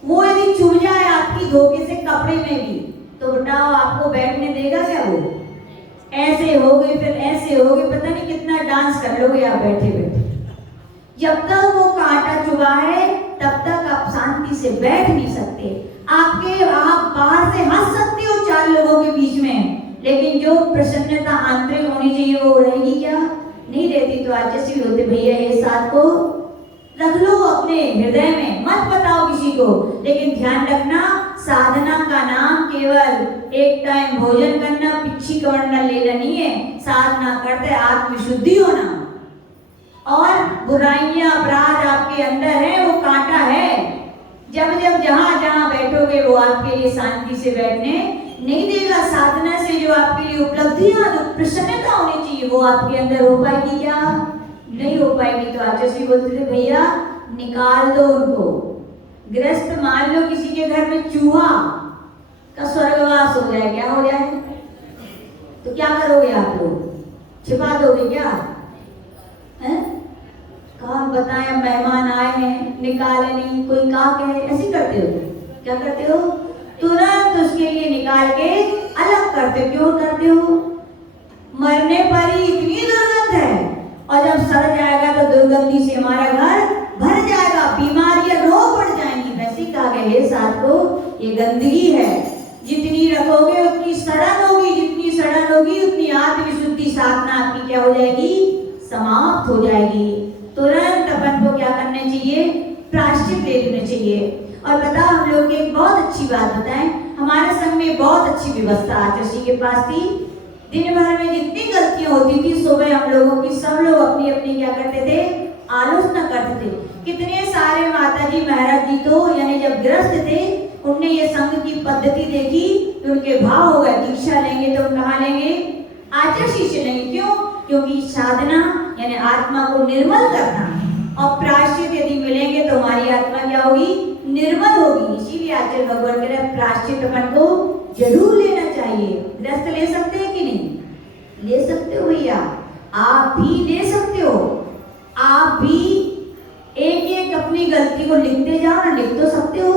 वो यदि चुभ जाए आपकी धोखे से कपड़े में भी, तो बताओ आपको बैठने देगा क्या वो, ऐसे हो गए फिर ऐसे हो गए, पता नहीं कितना डांस कर लोगे आप बैठे बैठे। जब तक वो कांटा चुभा है तब तक आप शांति से बैठ नहीं सकते। आप बाहर से हंस सकते हो 4 लोगों के बीच में, लेकिन जो प्रसन्नता आंतरिक होनी चाहिए वो रहेगी क्या, नहीं रहती। तो आज जैसे होते भैया ये साथ को रख लो अपने हृदय में, मत बताओ किसी को, लेकिन ध्यान रखना साधना का नाम केवल एक टाइम भोजन करना, पिच्छी कमंडल लेना नहीं है। साधना करते आत्मविशुद्धि होना, और बुराइयां अपराध आपके अंदर है वो कांटा है, जब जहां जहां बैठोगे वो आपके लिए शांति से बैठने नहीं देगा। साधना से जो आपके लिए उपलब्धियां, जो प्रसन्नता होनी चाहिए वो आपके अंदर हो पाएगी क्या, नहीं हो पाएगी। तो आचार्य बोलते थे भैया निकाल दो उनको। गृहस्थ मान लो किसी के घर में चूहा का स्वर्गवास हो जाए, क्या हो जाए, तो क्या करोगे आप लोग, छिपा दोगे क्या, हैं? कौन बताए, मेहमान आए हैं निकाले नहीं, कोई कहा कहे, ऐसे करते हो, क्या करते हो, तुरंत उसके लिए निकाल के अलग करते हो। क्यों करते हो, मरने पर ही इतनी दुर्गंध है, और जब सड़ जाएगा तो दुर्गंधी से हमारा घर भर जाएगा, बीमारियां रोग बढ़ जाएंगी। वैसे कहा गया है साथ को, ये गंदगी है, जितनी रखोगे उतनी सड़न होगी, जितनी सड़न होगी उतनी आत्मविशुद्धि साधना आपकी क्या हो जाएगी, समाप्त हो जाएगी। तुरंत अपन को क्या करना चाहिए, प्रायश्चित ले लेना चाहिए। और बताओ हम लोग की एक बहुत अच्छी बात बताएं, हमारे संघ में बहुत अच्छी व्यवस्था आचार्य के पास थी। दिन भर में जितनी गलतियां होती थी, सुबह हम लोगों की सब लोग अपनी अपनी क्या करते थे, आलोचना करते थे। कितने सारे माताजी महाराज जी तो यानी जब ग्रस्त थे, उनने ये संघ की पद्धति देखी तो उनके भाव हो गए, दीक्षा लेंगे तो कहाँ लेंगे, आचार्य से लेंगे। क्यों, क्योंकि साधना यानी आत्मा को निर्मल करना, और प्रायश्चित यदि मिलेंगे तो हमारी आत्मा क्या होगी, निर्मल होगी। इसीलिए आचार्य भगवान कह रहे प्रायश्चित अपन को जरूर लेना चाहिए। ग्रस्त ले सकते हैं कि नहीं, ले सकते हो भैया, आप भी ले सकते हो। आप भी एक एक अपनी गलती को लिखते जाओ ना, लिख तो सकते हो।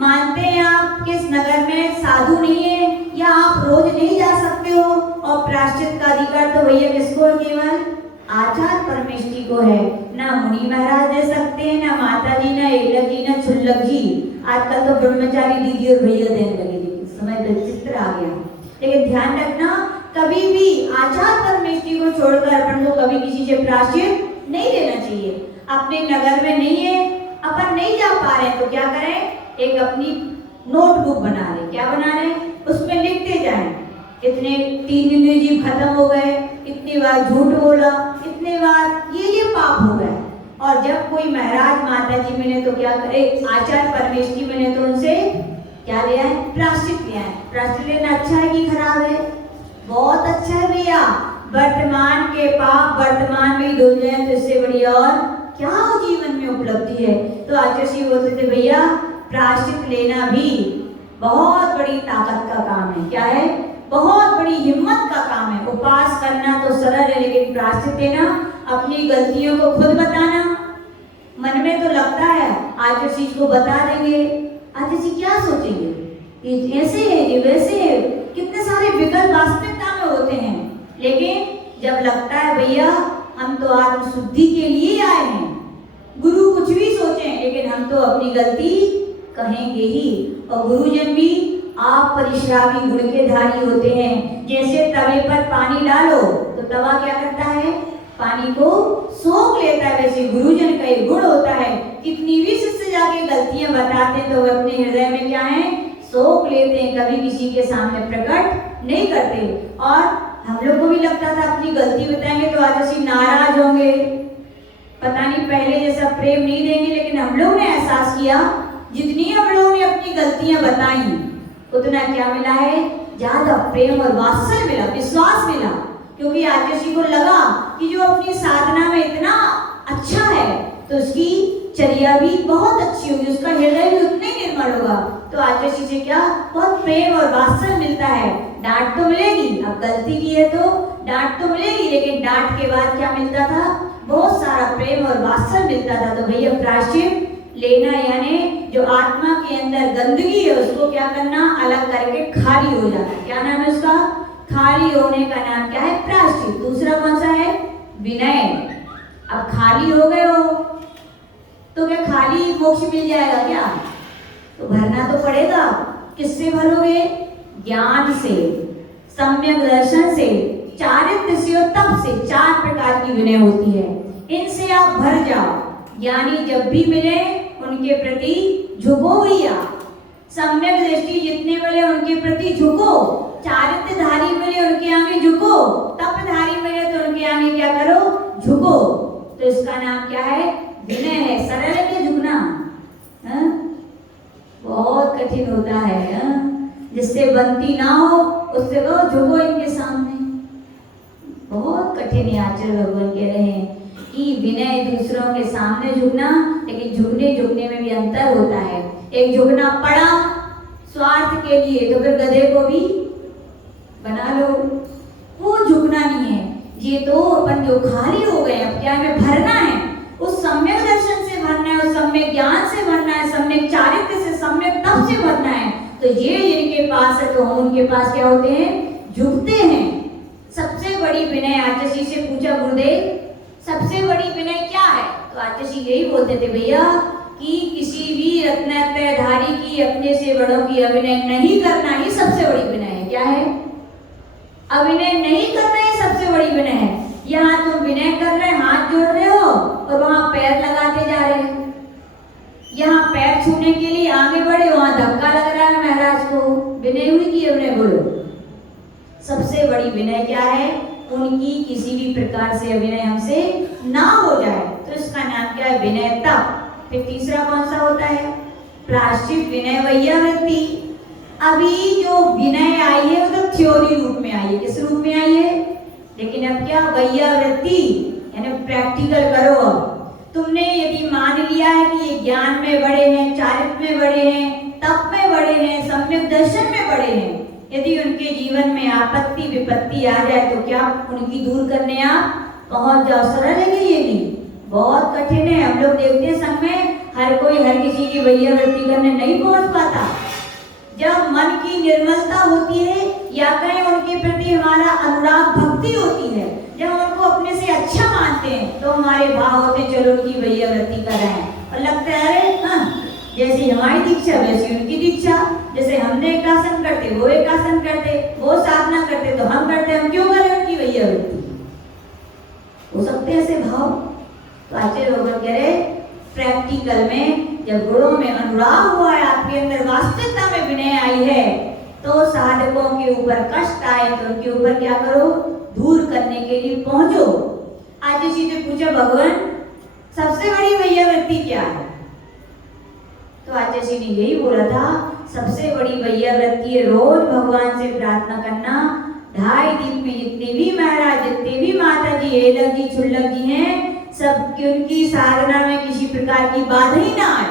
मानते हैं आप किस नगर में साधु नहीं है, या आप रोज नहीं जा सकते हो, और प्रायश्चित का अधिकार तो भैया किसको है, केवल आचार्य परमेष्ठी को है। ना मुनि महाराज दे सकते हैं, ना माता जी, ना एलक जी, ना छुल्लक जी। आजकल तो ब्रह्मचारी दीदी और भैया देने लगे, समय विचित्र आ गया। लेकिन ध्यान रखना, कभी भी आचार्य परमेष्ठी को छोड़कर अपन को कभी किसी से प्रायश्चित नहीं लेना चाहिए। अपने नगर में नहीं है, अपन नहीं जा पा रहे तो क्या करें, एक अपनी नोटबुक बना ले, क्या बना ले, उसमें लिखते जाएं, इतने 3 इंद्रिय खत्म हो गए, इतनी बार झूठ बोला, इतने बार ये पाप हो गए। और जब कोई महाराज माता जी मिले तो क्या करे, आचार्य परमेष्ठी मिले तो उनसे क्या ले आए, प्रायश्चित ले आए। प्रायश्चित लेना अच्छा है कि खराब है, बहुत अच्छा है भैया। वर्तमान के पाप वर्तमान में ही धुल जाए तो इससे बढ़िया और क्या हो जीवन में उपलब्धि है। तो आचार्य जी बोलते थे भैया प्रायश्चित लेना भी बहुत बड़ी ताकत का काम है। क्या है, बहुत बड़ी हिम्मत का काम है। उपास करना तो सरल है, लेकिन प्रायश्चित लेना, अपनी गलतियों को खुद बताना। मन में तो लगता है आचार्य जी को बता देंगे, आचार्य जी क्या सोचेंगे, ये ऐसे है ये वैसे है, कितने सारे विकल्प वास्तविकता में होते हैं। लेकिन जब लगता है भैया हम तो आत्म शुद्धि के लिए आए हैं, गुरु कुछ भी सोचें लेकिन हम तो अपनी गलती कहेंगे ही। और गुरुजन भी आप परिश्रावी गुण के धारी होते हैं। जैसे तवे पर पानी डालो तो तवा क्या करता है, पानी को सोख लेता है, वैसे गुरुजन का एक गुण होता है। कितनी भी शिष्य जाके गलतियां बताते तो वे अपने हृदय में क्या है, सोख लेते हैं, कभी किसी के सामने प्रकट नहीं करते। और हम लोग को भी लगता था अपनी गलती बताएंगे तो आचार्य नाराज होंगे, पता नहीं पहले जैसा प्रेम नहीं देंगे, लेकिन हम लोग ने एहसास किया जितनी हम लोगों ने अपनी गलतियां बताई उतना क्या मिला है, ज्यादा प्रेम और वात्सल्य मिला, विश्वास मिला। क्योंकि आचार्य जी को लगा कि जो अपनी साधना में इतना अच्छा है तो उसकी चर्या भी बहुत अच्छी होगी, उसका हृदय भी उतना ही निर्मल होगा। तो आचार्य जी से क्या बहुत प्रेम और वात्सल्य मिलता है। डांट तो मिलेगी, अब गलती की है तो डांट तो मिलेगी, लेकिन डांट के बाद क्या मिलता था, बहुत सारा प्रेम और वात्सल्य मिलता था। तो भैया प्रायश्चित लेना, यानी जो आत्मा के अंदर गंदगी है उसको क्या करना, अलग करके खाली हो जाना। क्या नाम है उसका, खाली होने का नाम क्या है, प्रायश्चित। दूसरा कौन सा है, विनय। अब खाली हो गए हो तो क्या खाली मोक्ष मिल जाएगा क्या, तो भरना तो पड़ेगा। किससे भरोगे, ज्ञान से, सम्यक दर्शन से, चारित्र से और तप से। 4 प्रकार की विनय होती है, इनसे आप भर जाओ। यानी जब भी मिले उनके प्रति झुको भैया, सम्यक दृष्टि जितने मिले उनके प्रति झुको, चारित्रधारी मिले उनके आगे झुको, तपधारी मिले तो उनके आगे क्या करो, झुको। तो इसका नाम क्या है, विनय है। सरल है क्या झुकना, बहुत कठिन होता है। जिससे बनती ना हो उससे कहो झुको इनके सामने, बहुत कठिन है। आचार्य भगवान कह रहे हैं कि विनय दूसरों के सामने झुकना, लेकिन झुकने में भी अंतर होता है। एक झुकना पड़ा स्वार्थ के लिए तो फिर गधे को भी बना लो, वो झुकना नहीं है। ये तो अपन जो खाली हो गए, अब क्या हमें भरना है, उस सम्यक दर्शन से भरना है, उस सम्यक ज्ञान से भरना है, सम्यक चारित्र से, सम्यक तप से भरना है। तो ये जिनके पास है तो हम उनके पास क्या होते हैं, झुकते हैं। सबसे बड़ी विनय, आचार्य जी से पूछा गुरुदेव सबसे बड़ी विनय क्या है, तो आचार्य जी यही बोलते थे भैया कि किसी भी रत्नत्रयधारी की अपने से बड़ों की अभिनय नहीं करना ही सबसे बड़ी विनय है। क्या है, अभिनय नहीं करना ही सबसे बड़ी विनय है। यहाँ तुम विनय कर रहे, हाथ जोड़ रहे हो और वहां पैर लगाते जा रहे हो। यहाँ पैर छूने के लिए आगे बढ़े, वहां धक्का लग रहा है महाराज को। विनय हुई कि अभिनय, बोलो। सबसे बड़ी विनय क्या है, उनकी किसी भी प्रकार से अभिनय हमसे ना हो जाए, तो इसका नाम क्या है, विनय तप। फिर तीसरा कौन सा होता है, प्रायश्चित विनय वैयावृत्ति। अभी जो विनय आई है वो तो थ्योरी रूप में आई है, किस रूप में आई है, लेकिन अब क्या वैयावृत्ति यानी प्रैक्टिकल करो। अब तुमने यदि मान लिया है कि ये ज्ञान में बड़े हैं, चारित्र में बड़े हैं, तप में बड़े हैं, सम्यक दर्शन में बड़े हैं, यदि उनके जीवन में आपत्ति विपत्ति आ जाए तो क्या उनकी दूर करने आप पहुंच जाओ। सरल है ये नहीं, बहुत कठिन है। हम लोग देखते हैं संग में हर कोई हर किसी की वैयावृत्ति करने नहीं पहुंच पाता। जब मन की निर्मलता होती है या कहें उनके प्रति हमारा अनुराग भक्ति होती है, जब उनको अपने से अच्छा मानते हैं तो हमारे भाव होते चलो उनकी वैयावृत्ति कर रहे हैं। और लगता है अरे जैसी हमारी दीक्षा वैसी उनकी दीक्षा, जैसे हमने एक आसन करते वो एक आसन करते, वो साधना करते तो हम करते, हम क्यों करें उनकी वैयावृत्ति, हो सकते हैं ऐसे भाव। तो आचार्य भगवान कह रहे प्रैक्टिकल में जब गुणों में अनुराग हुआ है, आपके अंदर वास्तविकता में विनय आई है, तो साधकों के ऊपर कष्ट आए तो उनके ऊपर क्या करो, दूर करने के लिए पहुंचो। आचार्य जी ने पूछा भगवान सबसे बड़ी वैयावृत्ति क्या है, तो आचार्य जी ने यही बोला था सबसे बड़ी वैयावृत्ति है रोज भगवान से प्रार्थना करना। 2.5 दिन में जितने भी महाराज, जितने भी माता जी, हेलक जी, छुल्लक जी हैं, सब उनकी साधना में किसी प्रकार की बाधा ही ना आए,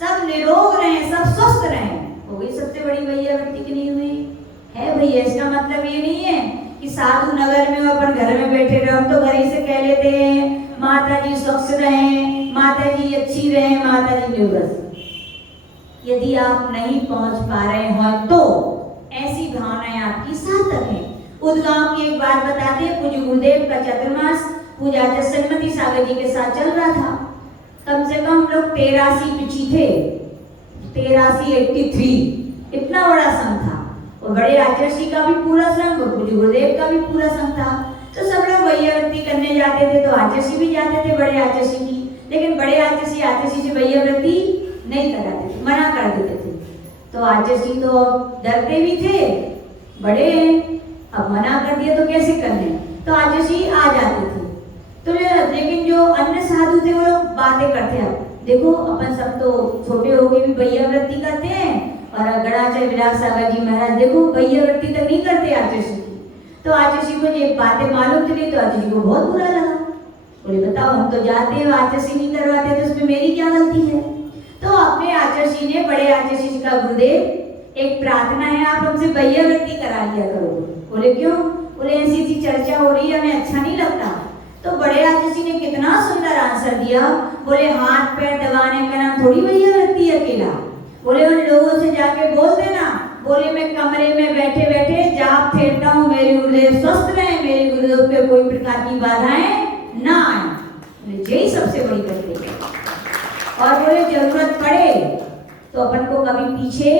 सब निरोग रहे, सब स्वस्थ रहे, वो भी सबसे बड़ी वैयावृत्ति की नहीं हुई है भैया। इसका मतलब ये नहीं है कि साधु नगर में अपन घर में बैठे रहे, हम तो घर ही से कह लेते हैं माता जी स्वच्छ रहे, माता जी अच्छी रहे, माता जी निवृत्त। यदि आप नहीं पहुंच पा रहे हो तो ऐसी भावनाएं आपकी सार्थक है। उद्गांव की एक बात बताते हैं, पूज्य गुरुदेव का चतुर्मास पूजा सन्मति सागर जी के साथ चल रहा था। कम से कम हम लोग 83 पिछी थे, 83 इतना बड़ा संघ था। और बड़े आचार्य जी का भी पूरा संघ, पूज्य गुरुदेव का भी पूरा संघ था। तो सब लोग वैयावृत्ति करने जाते थे, तो आचार्य जी भी जाते थे बड़े आचार्य जी की, लेकिन बड़े आचार्य जी से वैयावृत्ति नहीं कराते थे, मना कर देते थे। तो आचार्य जी तो डरते भी थे, बड़े अब मना कर दिया तो कैसे कर लें, तो आचर्षी आ जाते थे। तो लेकिन जो अन्य साधु थे वो लोग बातें करते हैं। देखो अपन सब तो छोटे हो के भी भैया वृत्ति करते हैं, और गणाचार्य विलास सागर जी महाराज देखो भैया वृत्ति तक नहीं करते आचर्षी की। तो आचर्षी को ये बातें मालूम चली तो आचर्षी को बहुत बुरा लगा। बोले बताओ हम तो जाते हैं, आचर्षी नहीं करवाते तो उसमें मेरी क्या गलती है। तो अपने आचर्षी ने, बड़े आचर्षी का गुरुदेव, एक प्रार्थना है आप हमसे भैया वृत्ति करा लिया करो। बोले क्यों? बोले ऐसी ऐसी चर्चा हो रही है, हमें अच्छा नहीं लगता। तो बड़े आचर्षी ने कितना सुंदर आंसर दिया। बोले हाथ पैर दबाने का नाम थोड़ी भैया वृत्ति है अकेला। बोले उन लोगों से जाके बोल देना, बोले मैं कमरे में बैठे बैठे जाप फेरता हूँ, मेरे गुरुदेव स्वस्थ रहे, मेरे गुरुदेव पे कोई प्रकार की बाधाएं ना आए। यही सबसे बड़ी गलती है। और बोले जरूरत पड़े तो अपन को कभी पीछे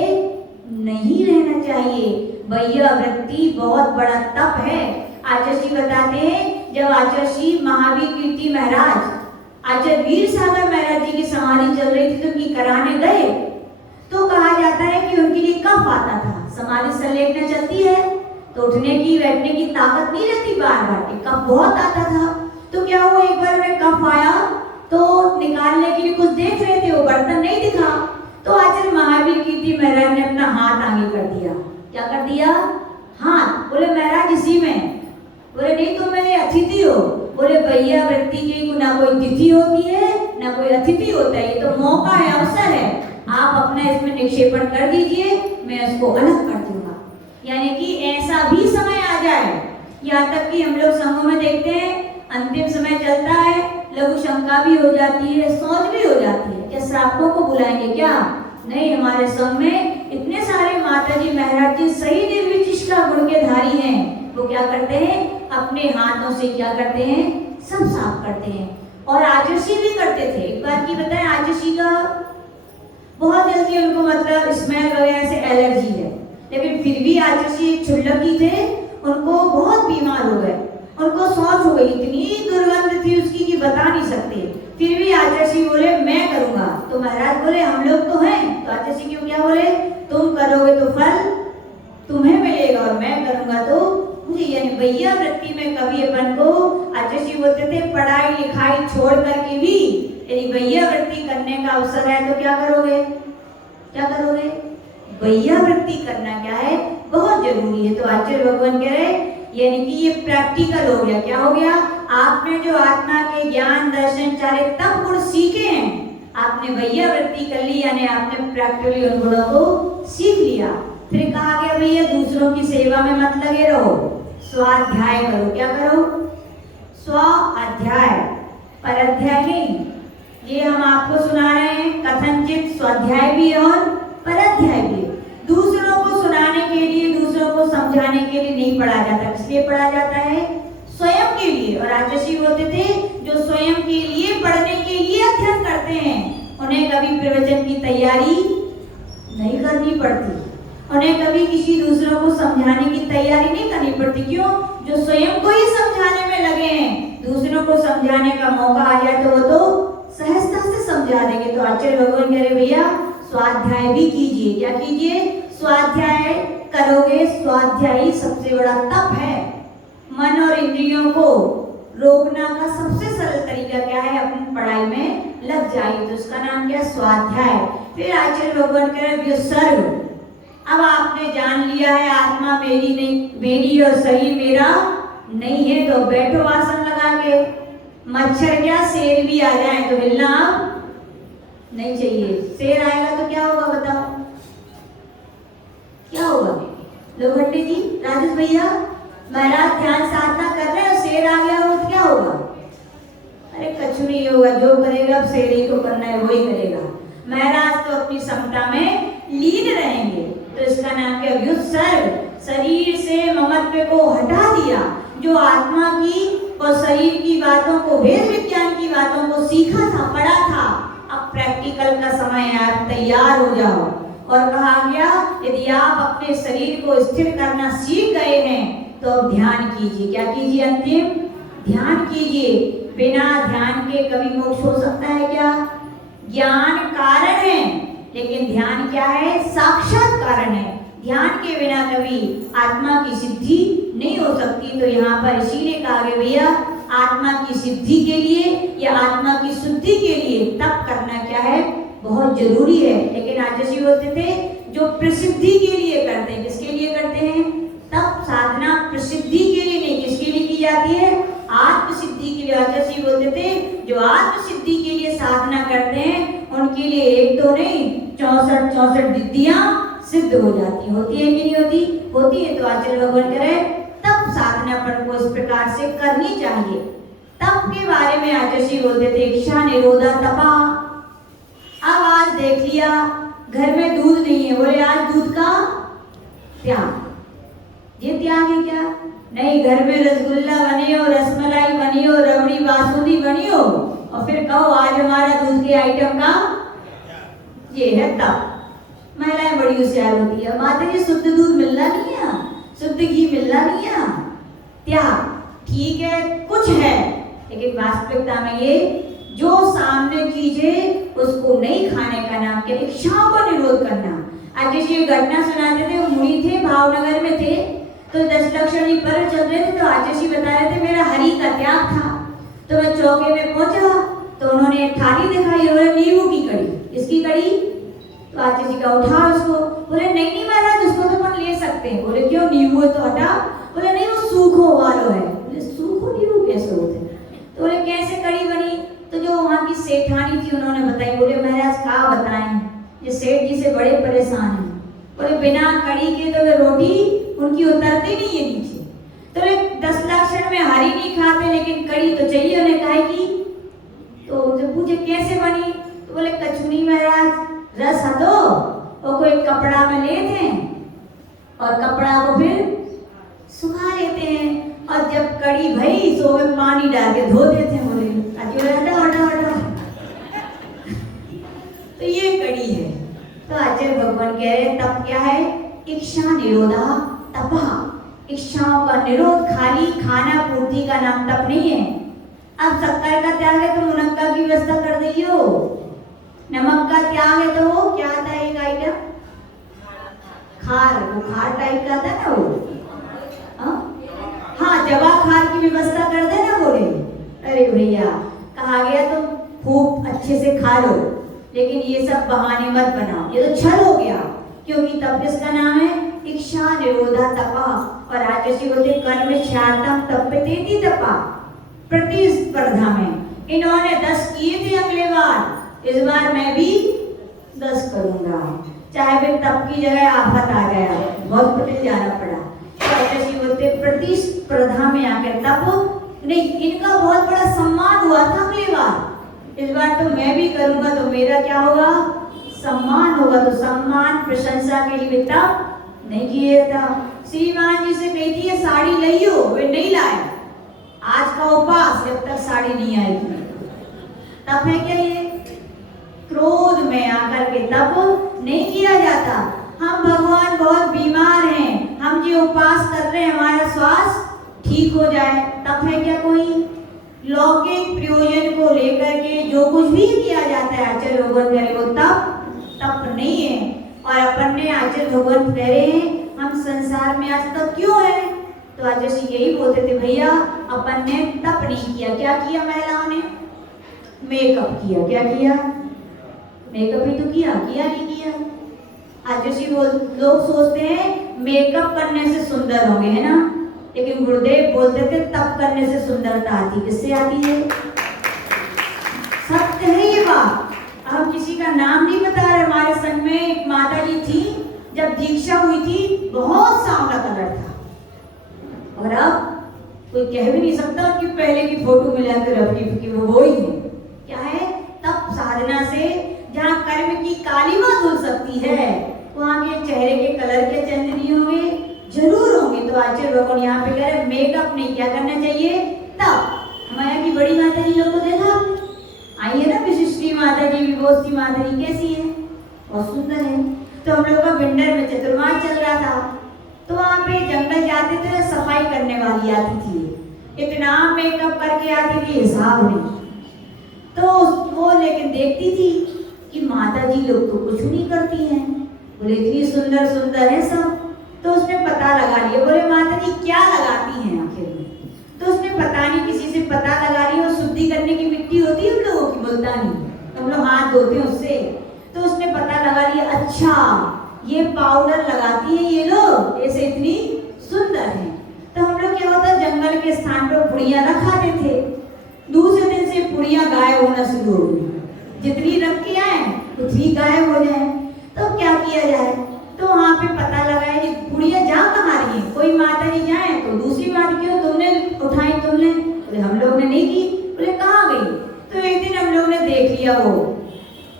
नहीं रहना चाहिए। भैया वृत्ति बहुत बड़ा तप है। आचर्षी बताते हैं जब आचर्षी महावीर कीर्ति महाराज आचार्य वीर सागर महाराज जी की समाधि चल रही थी तो उनकी कराने गए, तो कहा जाता है कि उनके लिए कफ आता था। समाधि संलेखना चलती है तो उठने की बैठने की ताकत नहीं रहती, बार बार कफ बहुत आता था। तो क्या हुआ, एक बार में कफ आया तो निकालने के लिए कुछ देख रहे थे, वो बर्तन नहीं दिखा, तो आचार्य महावीर कीर्ति महाराज ने अपना हाथ आगे कर दिया। क्या कर दिया? हाथ। बोले महाराज इसी में। बोले नहीं तुम मेरे अतिथि हो। बोले भैया वृत्ति की ना कोई तिथि होती है ना कोई अतिथि होता है, ये तो मौका है, अवसर है, आप अपना इसमें निक्षेपण कर दीजिए, मैं उसको अलग कर दूंगा। यानी कि ऐसा भी समय आ जाए, यहाँ तक कि हम लोग संघों में देखते हैं अंतिम समय चलता है, लघु शंका भी हो जाती है, सोच भी हो जाती है, क्या श्रावकों को बुलाएंगे क्या? नहीं, हमारे संघ में इतने सारे माता जी महाराज जी सही दिव्य चिष्टा गुण के धारी हैं। वो क्या करते हैं, अपने हाथों से क्या करते हैं, सब साफ करते हैं। और आचर्षी भी करते थे। एक बार की बताएं, आचर्षी का बहुत जल्दी उनको मतलब स्मेल वगैरह से एलर्जी है, लेकिन फिर भी आचर्षी एक क्षुल्लक ही थे, उनको बहुत बीमार हो गए, उनको शौच हो गई, इतनी दुर्गंध थी उसकी कि बता नहीं सकते। फिर भी आचर्षी बोले मैं करूंगा। तो महाराज बोले हम लोग तो हैं। तो आचर्षी क्यों क्या बोले, तुम करोगे तो फल तुम्हें मिलेगा और मैं करूंगा तो मुझे। यानी भैया वृत्ति में कभी अपन को आचर्षी बोलते थे पढ़ाई लिखाई छोड़ करके भी यदि भैया वृत्ति करने का अवसर है तो क्या करोगे, क्या करोगे? भैया वृत्ति करना क्या है, बहुत जरूरी है। तो आचार्य भगवान कह रहे यानी कि ये प्रैक्टिकल हो गया। क्या हो गया? आपने जो आत्मा के ज्ञान दर्शन चारे तब गुण सीखे हैं, आपने भैया वृत्ति कर ली, यानी आपने प्रैक्टिकली उन गुणों को सीख लिया। फिर कहा गया भैया दूसरों की सेवा में मत लगे रहो, स्वाध्याय करो। क्या करो? स्वाध्याय, पर अध्याय नहीं। ये हम आपको सुना रहे हैं, कथनचित स्वाध्याय भी और पर अध्याय भी। दूसरों को सुनाने के लिए, दूसरों को समझाने के लिए नहीं पढ़ा जाता, इसलिए पढ़ा जाता है स्वयं के लिए। और आचर्षी होते थे जो स्वयं के लिए पढ़ने के लिए अध्ययन करते हैं, उन्हें कभी प्रवचन की तैयारी नहीं करनी पड़ती, उन्हें कभी किसी दूसरों को समझाने की तैयारी नहीं करनी पड़ती। क्यों? जो स्वयं को ही समझाने में लगे हैं, दूसरों को समझाने का मौका आ जाए तो वो तो सहजता से समझा देंगे। तो आचार्य भगवान कह रहे भैया स्वाध्याय भी कीजिए। क्या कीजिए? स्वाध्याय करोगे। स्वाध्याय सबसे बड़ा तप है। मन और इंद्रियों को रोकना का सबसे सरल तरीका क्या है? अपनी पढ़ाई में लग जाइए, तो उसका नाम क्या? स्वाध्याय। फिर आचार्य भगवान कह रहे व्युत्सर्ग। अब आपने जान लिया है आत्मा मेरी नहीं, मेरी और शरीर मेरा नहीं है, तो बैठो आसन लगा के। मच्छर क्या, शेर भी आ जाए तो हिलना अब नहीं चाहिए। शेर आएगा तो क्या होगा बताओ, क्या होगा? लोखंडे जी, राजेश भैया, महाराज ध्यान साधना कर रहे हैं और शेर आ गया हो तो क्या होगा? अरे कछु नहीं होगा, जो करेगा अब शेर ही को करना है वही करेगा। महाराज तो अपनी समता में लीन रहेंगे। तो इसका नाम क्या? व्युत्सर्ग। शरीर से ममत्व को हटा दिया, जो आत्मा की और शरीर की बातों को, वेद विज्ञान की बातों को सीखा था, पढ़ा था, अब प्रैक्टिकल का समय है, आप तैयार हो जाओ। और कहा गया यदि आप अपने शरीर को स्थिर करना सीख गए हैं तो अब ध्यान कीजिए। क्या कीजिए? अंतिम ध्यान कीजिए। बिना ध्यान के कभी मोक्ष हो सकता है क्या? ज्ञान कारण है, लेकिन ध्यान क्या है? साक्षात कारण है। ध्यान के बिना कभी आत्मा की सिद्धि नहीं हो सकती। तो यहाँ पर इसीलिए कहा गया भैया आत्मा की सिद्धि के लिए या आत्मा की शुद्धि के लिए तप करना क्या है, बहुत जरूरी है। लेकिन आचार्य जी बोलते थे जो प्रसिद्धि के लिए करते हैं, किसके लिए करते हैं, तप साधना प्रसिद्धि के लिए नहीं, किसके लिए की जाती है, आत्म सिद्धि के लिए। आचार्य जी बोलते थे जो आत्म सिद्धि के लिए साधना करते हैं उनके लिए एक दो नहीं 64 विद्याएं सिद्ध हो जाती है। होती है कि नहीं होती, होती है। तो आचार्य भगवान करे तप साधना पर को इस प्रकार से करनी चाहिए। तप के बारे में आचार्य जी बोलते थे इच्छा निरोधा तपा। अब आज देख लिया घर में दूध नहीं है, बोले आज दूध का त्याग, ये त्याग है क्या, नहीं। घर में रसगुल्ला बनी हो, रसमलाई बनी हो, रबड़ी बासुंदी बनी हो और फिर कहो आज हमारा दूध के आइटम का ये है तप। महिलाएं बड़ी होशियार होती है, माता जी शुद्ध दूध मिलना नहीं है, शुद्ध घी मिलना नहीं है, त्याग ठीक है कुछ है, लेकिन वास्तविकता में ये जो सामने चीजें उसको नहीं खाने का नाम क्या, इच्छाओं का निरोध करना। आज ये घटना सुनाते थे, वो मुनि थे भावनगर में थे, तो 10 लक्षणी पर्व चल रहे थे, तो आचार्य जी बता रहे थे मेरा हरि का त्याग था। तो मैं चौके में पहुंचा तो उन्होंने थाली दिखाई और नींबू की कड़ी, इसकी कड़ी। तो आचार्य जी का उठा उसको, बोले नहीं नहीं महाराज उसको तो अपन ले सकते हैं। बोले क्यों, नींबू तो हटा। बोले नहीं वो सूखो वालो है। बोले सूखो नींबू कैसे होते, तो बोले कैसे कड़ी बनी। तो जो वहाँ की सेठानी थी उन्होंने बताई। बोले महाराज क्या बताएं, ये सेठ जी से बड़े परेशान हैं। बोले बिना कड़ी के तो वे रोटी उनकी उतरती नहीं है नीचे। तो वे 10 लक्षण में हरी नहीं खाते लेकिन कड़ी तो चाहिए उन्हें काहे की। तो उनसे पूछे कैसे बनी, तो बोले कचुनी महाराज रस हटो और कोई कपड़ा में लेते हैं और कपड़ा को फिर सुखा लेते हैं और जब कड़ी भई तो में पानी डाल के धो देते हैं। बोले हटा हटा हटा, तो ये कड़ी है। तो आचार्य भगवान कह रहे तप क्या है, इच्छा निरोधा तपा। इच्छाओं का निरोध, खाली खाना पूर्ति का नाम तप नहीं है। अब शक्कर का त्याग है तो मुनक्का की व्यवस्था कर दियो, नमक का त्याग है तो वो क्या आता है एक आइटम खार, वो खार टाइप का था ना वो, हाँ जवा खार की व्यवस्था कर दे ना। बोले अरे भैया कहा गया तो खूब अच्छे से खा लो, लेकिन ये सब बहाने मत बनाओ, ये तो छल हो गया। क्योंकि तप किसका नाम है, इच्छा निरोधा तपा। और आचार्य जी बोलते कर्म ख्यातम तप्यतेति तपा। प्रतिस्पर्धा में इन्होंने 10 किए थे अगले बार, इस बार मैं भी 10 करूंगा, चाहे फिर तप की जगह आफत आ गया, हॉस्पिटल जाना पड़ा। तो आचार्य जी बोलते प्रतिस्पर्धा में आकर तप नहीं, इनका बहुत बड़ा सम्मान हुआ था अगली बार, इस बार तो मैं भी करूंगा तो मेरा क्या होगा, सम्मान होगा। तो सम्मान प्रशंसा के लिए तप नहीं किया था। श्रीमान जी से कही थी ये साड़ी लाइयो, वे नहीं लाए। आज का उपास जब तक साड़ी नहीं आएगी। तप है क्या ये, क्रोध में आकर के तप नहीं किया जाता। हम भगवान बहुत बीमार हैं, हम जो उपास कर रहे हैं हमारा स्वास्थ्य ठीक हो जाए, तप है क्या कोई। लौकिक प्रयोजन को लेकर के जो कुछ भी किया जाता है आचार्य भगवान कह रहे वो तप नहीं है। और अपन ने आचार्य भगवान कह रहे हैं हम संसार में आज तक क्यों है, तो आचार्य जी यही बोलते थे भैया अपन ने तप नहीं किया। क्या किया महिलाओं ने, मेकअप किया। क्या किया, मेकअप ही तो किया नहीं किया। आचार्य जी लोग सोचते हैं मेकअप करने से सुंदर होंगे, है ना, लेकिन गुरुदेव बोलते थे तप करने से सुंदरता आती। किससे आती है, सत्य है ये बात। हम किसी का नाम नहीं बता रहे, हमारे संग में एक माता जी थी, जब दीक्षा हुई थी बहुत सांवला कलर था, और अब कोई कह भी नहीं सकता उनकी पहले की फोटो मिलाकर अपनी वो ही है। क्या है, तप साधना से जहाँ कर्म की कालिमा धुल सकती है वहाँ के चेहरे के कलर के चेंज नहीं होंगे, जरूर होंगे। तो आचार्य भगवान यहाँ पे कह रहे मेकअप नहीं क्या करना चाहिए, तब। माया की बड़ी माता जी लोग को देखा, आई है ना विशिष्टी माता जी, विभूति माता जी कैसी है, बहुत सुंदर है। तो हम लोग का भिंडर में चतुर्मास चल रहा था, तो वहाँ पे जंगल जाते थे, सफाई करने वाली आती थी, इतना मेकअप करके आती थी हिसाब नहीं। तो वो लेकिन देखती थी कि माता जी लोग तो कुछ नहीं करती हैं, बोले इतनी सुंदर सुंदर है सब। तो उसने पता लगा लिया, बोले माता जी क्या लगाती हैं आखिर में? तो उसने पता नहीं किसी से पता लगा लिया, वो शुद्धि करने की मिट्टी होती है हम लोगों की, बोलता नहीं, हम लोग हाथ धोते हैं उससे। तो उसने पता लगा लिया, अच्छा ये पाउडर लगाती है ये लोग, ऐसे इतनी सुंदर है। तो हम लोग क्या होता है, जंगल के स्थान पर पुड़िया न खाते थे, दूसरे दिन से पुड़िया गायब होना शुरू हो गई, जितनी रख के आए उतनी गायब हो जाए। तो क्या किया जाए? तो वहाँ पे पता लगा कि पुड़िया जा कहाँ रही है, कोई माता जी जाए तो दूसरी बात क्यों तुमने उठाई, तुमने? बोले हम लोग ने नहीं की। बोले कहाँ गई? तो एक दिन हम लोग ने देख लिया, वो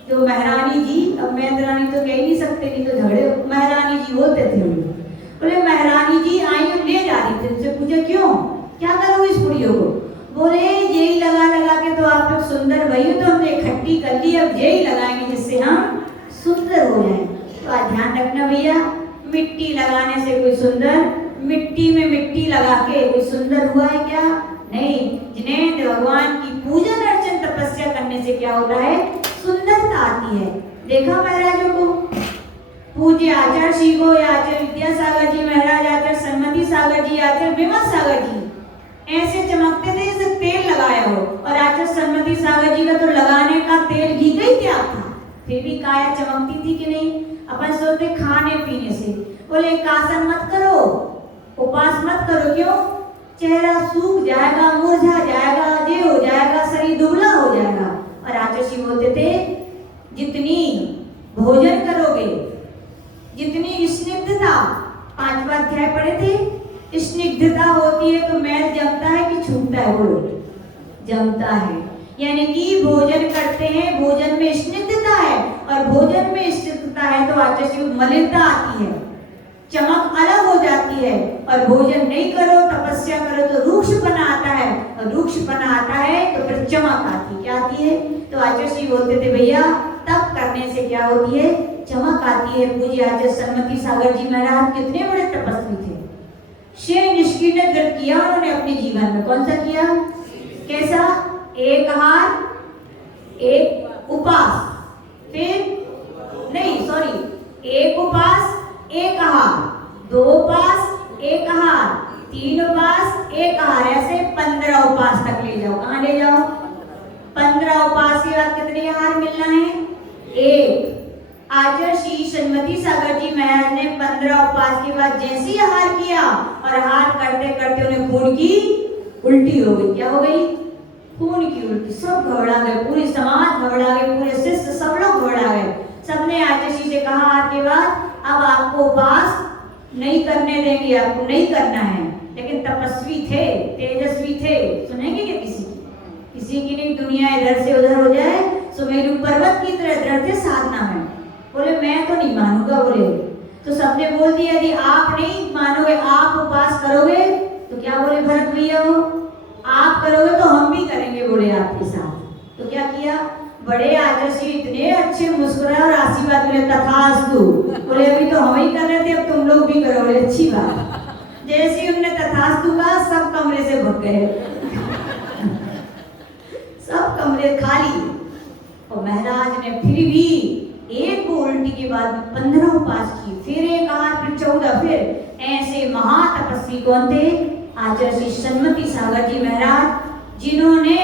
जो महारानी जी, अब महारानी तो कह ही नहीं सकते, नहीं तो झगड़े, महारानी जी बोलते थे हम लोग। बोले महारानी जी आई और ले जा रही थी, उनसे पूछा क्यों, क्या करोगे इस पुड़ियों को? बोले यही लगा लगा के तो आप लोग सुंदर भई हो, तो हमने इकट्ठी कर ली, अब यही लगाएंगे जिससे हम सुंदर हो जाएं। तो आज ध्यान रखना भैया, मिट्टी लगाने से कोई सुंदर, मिट्टी में मिट्टी लगा के कोई सुंदर हुआ है क्या? नहीं। जिन्हें भगवान की पूजन अर्चन तपस्या करने से क्या होता है, सुंदरता आती है। देखा महाराजों को, पूज्य आचार्य श्री को, आचार्य विद्यासागर जी महाराज, आचार्य सन्मति सागर जी, आचार्य विमल सागर जी ऐसे चमकते थे जैसे तेल लगाया हो। और आचार्य सन्मति सागर जी का तो लगाने का तेल घी का ही त्याग था, फिर भी काया चमकती थी कि नहीं? अपन सोचते खाने पीने से। बोले कासन मत करो, उपास मत करो, क्यों? चेहरा सूख जाएगा, मुरझा जाएगा, ये हो जाएगा, शरीर दुबला हो जाएगा। और आचार्य जी बोलते थे जितनी भोजन करोगे, जितनी स्निग्धता, 5वां अध्याय पढ़े थे, स्निग्धता होती है तो मैल जमता है कि छूटता है? बोलो जमता है। यानी कि भोजन करते हैं, भोजन में स्निग्धता है, और भोजन में स्निग्धता है तो आचार्य मलिनता आती है, चमक अलग हो जाती है। और भोजन नहीं करो, तपस्या करो तो रूक्षपना आता है, और रूक्षपना आता है तो फिर चमक आती, क्या आती है? तो आचार्य बोलते थे भैया तप करने से क्या होती है, चमक आती है। पूज्य आचार्य सन्मति सागर जी महाराज कितने बड़े तपस्वी थे, शेर निष्क्रिय व्रत किया उन्होंने अपने जीवन में। कौन सा किया? कैसा? एक आहार एक उपास, फिर नहीं सॉरी, एक उपास एक आहार, 2 उपास एक आहार, 3 उपास एक आहार, ऐसे 15 उपास तक ले जाओ। कहाँ ले जाओ? 15 उपास के बाद कितने आहार मिलना है? 1। आचार्य श्री सन्मति सागर जी महाराज ने 15 उपास के बाद जैसे आहार किया, और आहार करते करते उन्हें खून की उल्टी हो गई। क्या हो गई? खून की उल्टी। सब घबरा गए, पूरी समाज घबरा गए, पूरे शिष्य सब लोग घबरा गए। सबने आचार्य जी से कहा आहार के बाद अब आपको उपास नहीं करने देंगे, आपको नहीं करना है। लेकिन तपस्वी थे, तेजस्वी थे, सुनेंगे क्या किसी की नहीं? दुनिया इधर से उधर हो जाए, सुमेरु पर्वत की तरह डरते साधना में। बोले मैं तो नहीं मानूंगा। बोले तो सबने बोल दिया यदि आप नहीं मानोगे, आप उपास करोगे तो क्या? बोले भरत भैया हो, आप करोगे तो हम भी करेंगे, बोले आपके साथ। तो क्या किया? बड़े आचार्य इतने अच्छे मुस्कुराए और आशीर्वाद मिले, तथास्तु। बोले अभी तो हम ही कर रहे थे, अब तुम लोग भी करोगे, अच्छी बात। जैसे उन्होंने तथास्तु का, सब कमरे से भग गए, सब कमरे खाली। और महाराज ने फिर भी एक उल्टी के बाद 15 उपास की, फिर एक आहार, फिर 14, फिर ऐसे महातपस्वी कौन थे? आचार्य श्री सन्मति सागर जी महाराज, जिन्होंने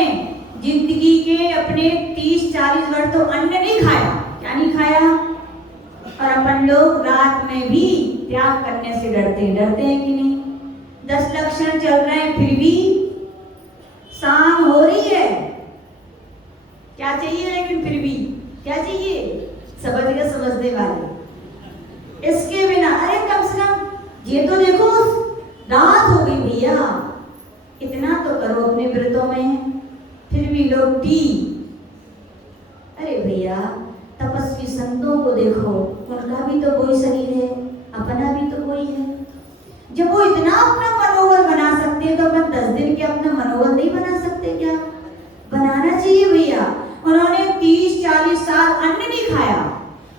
जिंदगी के अपने 30-40 वर्ष तो अन्न नहीं खाया। क्या नहीं खाया? और अपन लोग रात में भी त्याग करने से डरते हैं कि नहीं? 10 लक्षण चल रहे हैं, फिर भी शाम हो रही है, क्या चाहिए? लेकिन फिर भी क्या चाहिए? समझने वाले। इसके बिना अरे कम से कम ये तो देखो रात हो गई भैया, इतना तो करो अपने व्रतों में। फिर भी लोग टी, अरे भैया तपस्वी संतों को देखो, उनका भी तो कोई शरीर है, अपना भी तो कोई है। जब वो इतना अपना मनोबल बना सकते हैं तो अपन 10 दिन के अपना मनोबल नहीं बना सकते क्या? बनाना चाहिए भैया। उन्होंने 30-40 साल अन्न नहीं खाया,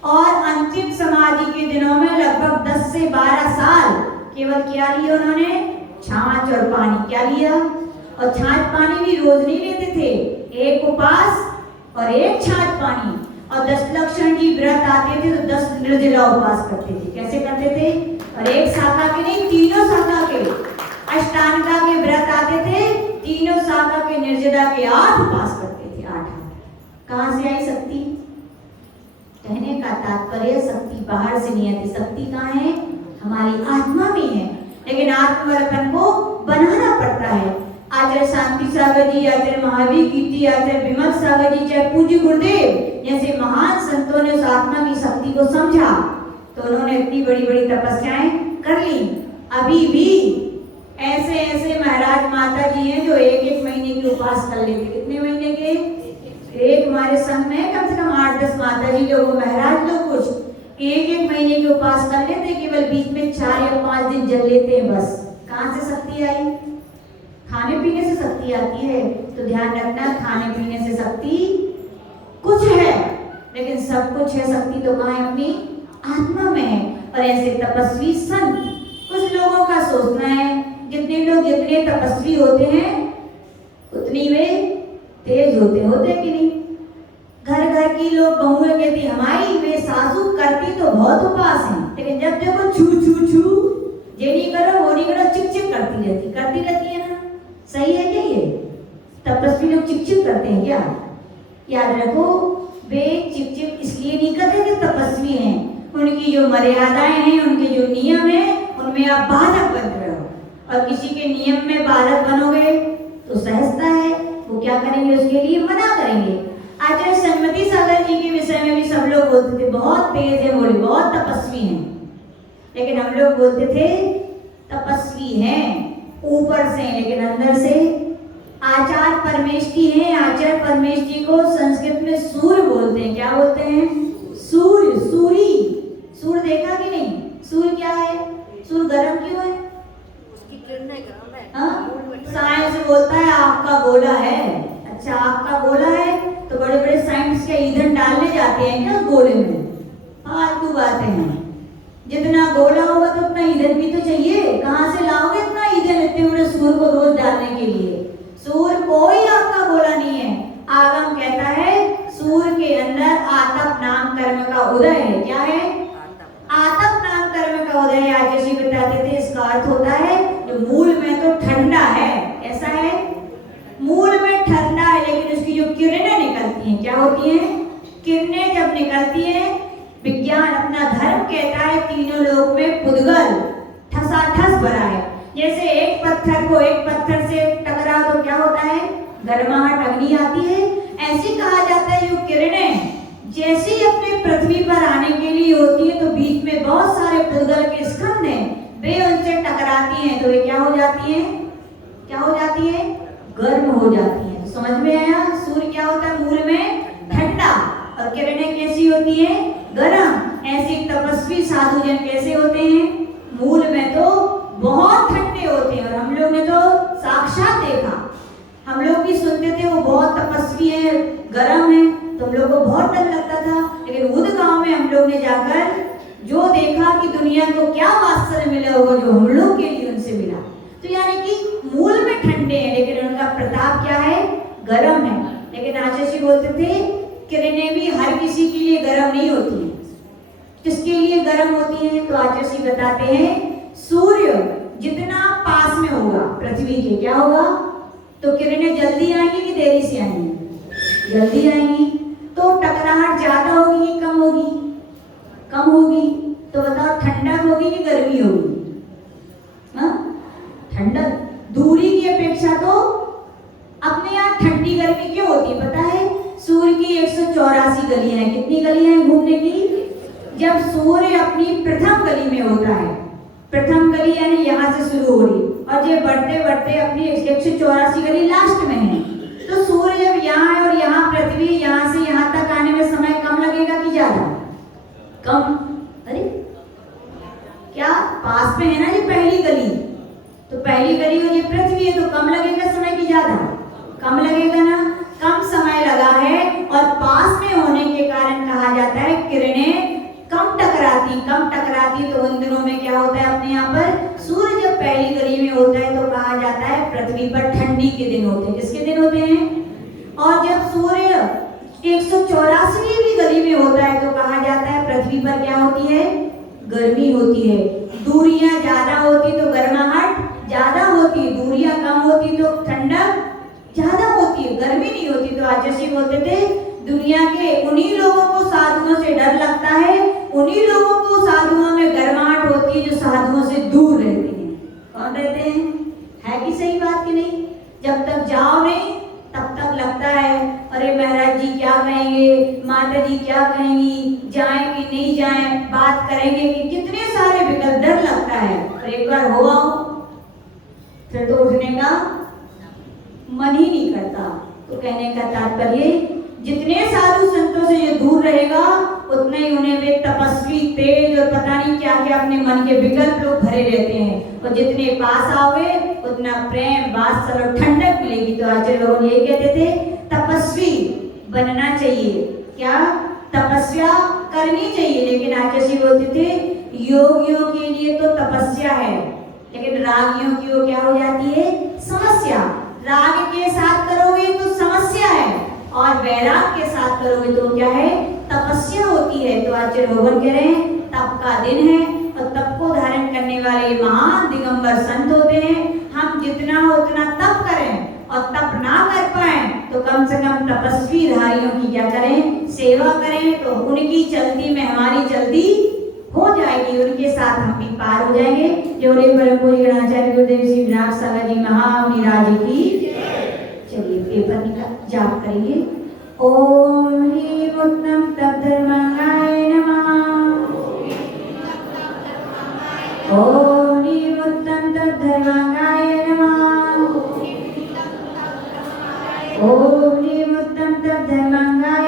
और अंतिम समाधि के दिनों में लगभग 10 से 12 साल केवल क्या लिया उन्होंने? छाछ और पानी। क्या लिया? और छाछ पानी भी रोज नहीं लेते थे, एक उपास और एक छाछ पानी। और 10 लक्षण की व्रत आते थे तो 10 निर्जला उपवास करते थे। कैसे करते थे? और एक शाखा के नहीं, तीनों शाखा के अष्टांगा के व्रत आते थे, तीनों शाखा के निर्जला के 8 उपवास करते थे। 8 कहाँ से आई शक्ति? कहने का तात्पर्य शक्ति बाहर से नहीं आती, शक्ति कहाँ है? हमारी आत्मा में है, लेकिन आत्मर्पण को बनाना पड़ता है। आचार्य शांति सागर जी, आचार्य महावीर कीर्ति, आचार्य विमल सागर जी, चाहे पूज्य गुरुदेव जैसे महान संतों ने उस आत्मा की शक्ति को समझा तो उन्होंने इतनी बड़ी बड़ी तपस्याएं कर ली। अभी भी ऐसे ऐसे महाराज माता जी हैं जो 1-1 महीने के उपवास कर लेते। कितने महीने के? एक हमारे संघ में कम से कम 8-10 माता जी लोग, महाराज लोग कुछ 1-1 महीने के उपवास कर लेते, केवल बीच में 4 या 5 दिन जल लेते हैं बस। कहाँ से शक्ति आई? खाने पीने से शक्ति आती है। तो ध्यान रखना, खाने पीने से शक्ति कुछ है, लेकिन सब कुछ है शक्ति तो कहाँ है? अपनी आत्मा में है। और ऐसे तपस्वी संत, कुछ लोगों का सोचना है जितने लोग जितने तपस्वी होते हैं उतनी वे तेज होते कि नहीं? घर घर की लोग बहुएं कहती हमारी वे सासू करती तो बहुत उपवास है, लेकिन जब देखो छू छू छू, ये नहीं करो वो नहीं करो, चिक चिक करती रहती है ना। सही है क्या ये? तपस्वी लोग चिक चिक करते हैं क्या? याद रखो, वे चिक चिक इसलिए नहीं करते कि तपस्वी हैं, उनकी जो मर्यादाएं हैं, उनके जो नियम हैं, उनमें आप बाधक बन रहे हो। और किसी के नियम में बाधक बनोगे तो सहजता है, वो क्या करेंगे? उसके लिए मना करेंगे। आचार्य सन्मति सागर जी के विषय में भी सब लोग बोलते थे बहुत तेज है, बोले बहुत तपस्वी हैं, लेकिन हम लोग बोलते थे तपस्वी हैं ऊपर से, लेकिन अंदर से आचार्य परमेष्ठी हैं। आचार्य परमेष्ठी को संस्कृत में सूर्य बोलते हैं। क्या बोलते हैं? सूर्य, सूरी। सूर्य देखा कि नहीं? सूर्य क्या है? सूर्य गर्म क्यों है? साइंस बोलता है आग का गोला है। अच्छा, आग का गोला है तो बड़े बड़े साइंस के ईंधन डालने जाते हैं क्या गोले में? फालतू बातें हैं। जितना गोला होगा तो उतना ईंधन भी तो चाहिए। कहाँ से लाओगे इतना ईंधन इतने बड़े सूर्य को रोज डालने के लिए? सूर्य कोई आग का गोला नहीं है। आगम कहता है सूर्य के अंदर आतप नाम कर्म का उदय है। क्या है? आतप नाम कर्म का उदय। आचार्य जी बताते थे इसका अर्थ होता है जो मूल में तो ठंडा है, ऐसा है मूल में ठंडा है, लेकिन उसकी जो किरणें निकलती हैं क्या होती हैं? किरणें जब निकलती हैं, विज्ञान अपना धर्म कहता है तीनों लोक में पुद्गल ठसाठस भरा है। जैसे एक पत्थर को एक पत्थर से टकरा तो क्या होता है? गर्माहट, अग्नि आती है। ऐसे कहा जाता है जो किरणें जैसे ही अपने पृथ्वी पर आने के लिए होती है तो बीच में बहुत सारे पुद्गल के स्कंद हैं, वे उनसे टकराती हैं तो वे क्या हो जाती हैं? क्या हो जाती है? गर्म हो जाती है। समझ में आया? सूर्य क्या होता है? मूल में ठंडा, और किरणें कैसी होती हैं? गर्म। ऐसे तपस्वी साधु जन कैसे होते हैं? मूल में तो बहुत ठंडे होते हैं। और हम लोग ने तो साक्षात देखा, हम लोग भी सुनते थे वो बहुत तपस्वी है, गर्म है, तो हम लोग को बहुत डर लगता था। लेकिन उद गांव में हम लोग ने जाकर जो देखा कि दुनिया को क्या वास्तव मिला होगा जो हम लोग के लिए उनसे मिला। तो यानी कि मूल में ठंडे हैं, लेकिन उनका प्रताप क्या है? गर्म है। लेकिन आचार्य जी बोलते थे किरणें भी हर किसी के लिए गर्म नहीं होती हैं। किसके लिए गर्म होती हैं? तो आचार्य जी बताते हैं सूर्य जितना पास में होगा पृथ्वी के, क्या होगा? तो किरणें जल्दी आएंगी कि देरी से आएंगी? जल्दी आएंगी। तो टकराहट ज्यादा होगी कि कम होगी? कम होगी। तो बताओ ठंडक होगी कि गर्मी होगी? ठंडक। दूरी की अपेक्षा तो अपने यहाँ ठंडी गर्मी क्यों होती है पता है? सूर्य की 184 गलियां हैं। कितनी गलियां हैं घूमने की? जब सूर्य अपनी प्रथम गली में होता है, प्रथम गली यानी यहाँ से शुरू हो रही, और ये बढ़ते बढ़ते अपनी 184 गली लास्ट में है। तो सूर्य जब यहाँ है और यहाँ पृथ्वी, यहाँ से यहाँ तक आने में समय कम लगेगा कि ज्यादा? कम। अरे क्या पास में है ना ये पहली गली, तो पहली गली और ये पृथ्वी है, तो कम लगेगा समय की ज्यादा? कम लगेगा ना। कम समय लगा है और पास में होने के कारण कहा जाता है किरणें कम टकराती। तो उन दिनों में क्या होता है अपने यहाँ पर? सूर्य जब पहली गली में होता है तो कहा जाता है पृथ्वी पर ठंडी के दिन होते हैं। किसके दिन होते हैं? और जब सूर्य 184वीं भी गली गर्मी होती है, दूरियां ज्यादा होती तो गर्माहट ज्यादा होती, दूरियां कम होती तो ठंडक ज्यादा होती है, गर्मी नहीं होती। तो आचार्य जी बोलते थे दुनिया के उन्हीं लोगों को साधुओं से डर लगता है, उन्हीं लोगों को साधुओं में गर्माहट होती है जो साधुओं से दूर रहते हैं। कौन रहते हैं? है कि सही बात कि नहीं? जब तक जाओ नहीं तब तक लगता है अरे महाराज जी क्या कहेंगे, माता जी क्या कहेंगी, जाएं कि नहीं जाएं, बात करेंगे कि, कितने सारे विकल्प, डर लगता है। और एक बार हो आओ फिर तो उठने का मन ही नहीं करता। तो कहने का तात्पर्य जितने साधु संतों से ये दूर रहेगा उतने ही उन्हें वे तपस्वी, तेज और पता नहीं क्या क्या अपने मन के विकल्प लोग भरे रहते हैं। और जितने पास आओगे उतना प्रेम, वात्सल्य और ठंडक मिलेगी। तो आचार्य लोग ये कहते थे तपस्वी बनना चाहिए, क्या तपस्या करनी चाहिए। लेकिन आचार्य जी बोलते थे योगियों के लिए तो तपस्या है, लेकिन रागियों की वो क्या हो जाती है? समस्या। राग के साथ करोगे तो समस्या है, और वैराग के साथ करोगे तो क्या है? तपस्या होती है। तो आचार्य भगवान कह रहे हैं तप का दिन है, और तप को धारण करने वाले महान दिगंबर संत होते हैं। हम जितना हो उतना तप करें, और तप ना कर पाए तो कम से कम तपस्वी धारियों की क्या करें? सेवा करें। तो उनकी चलती में हमारी चलती हो जाएगी, उनके साथ हम भी पार हो जाएंगे। जोड़े परम पूज्य गणाचार्य गुरुदेव श्री विनायक सागर जी महामुनिराज की। चलिए पेपर निकाल जाप करेंगे। ओम ह्रीं उत्तम तद्धर्मंगाय नमः। ओम ह्रीं उत्तम तद्धर्मंगाय नमः। ओम ह्रीं उत्तम तद्धर्मंगाय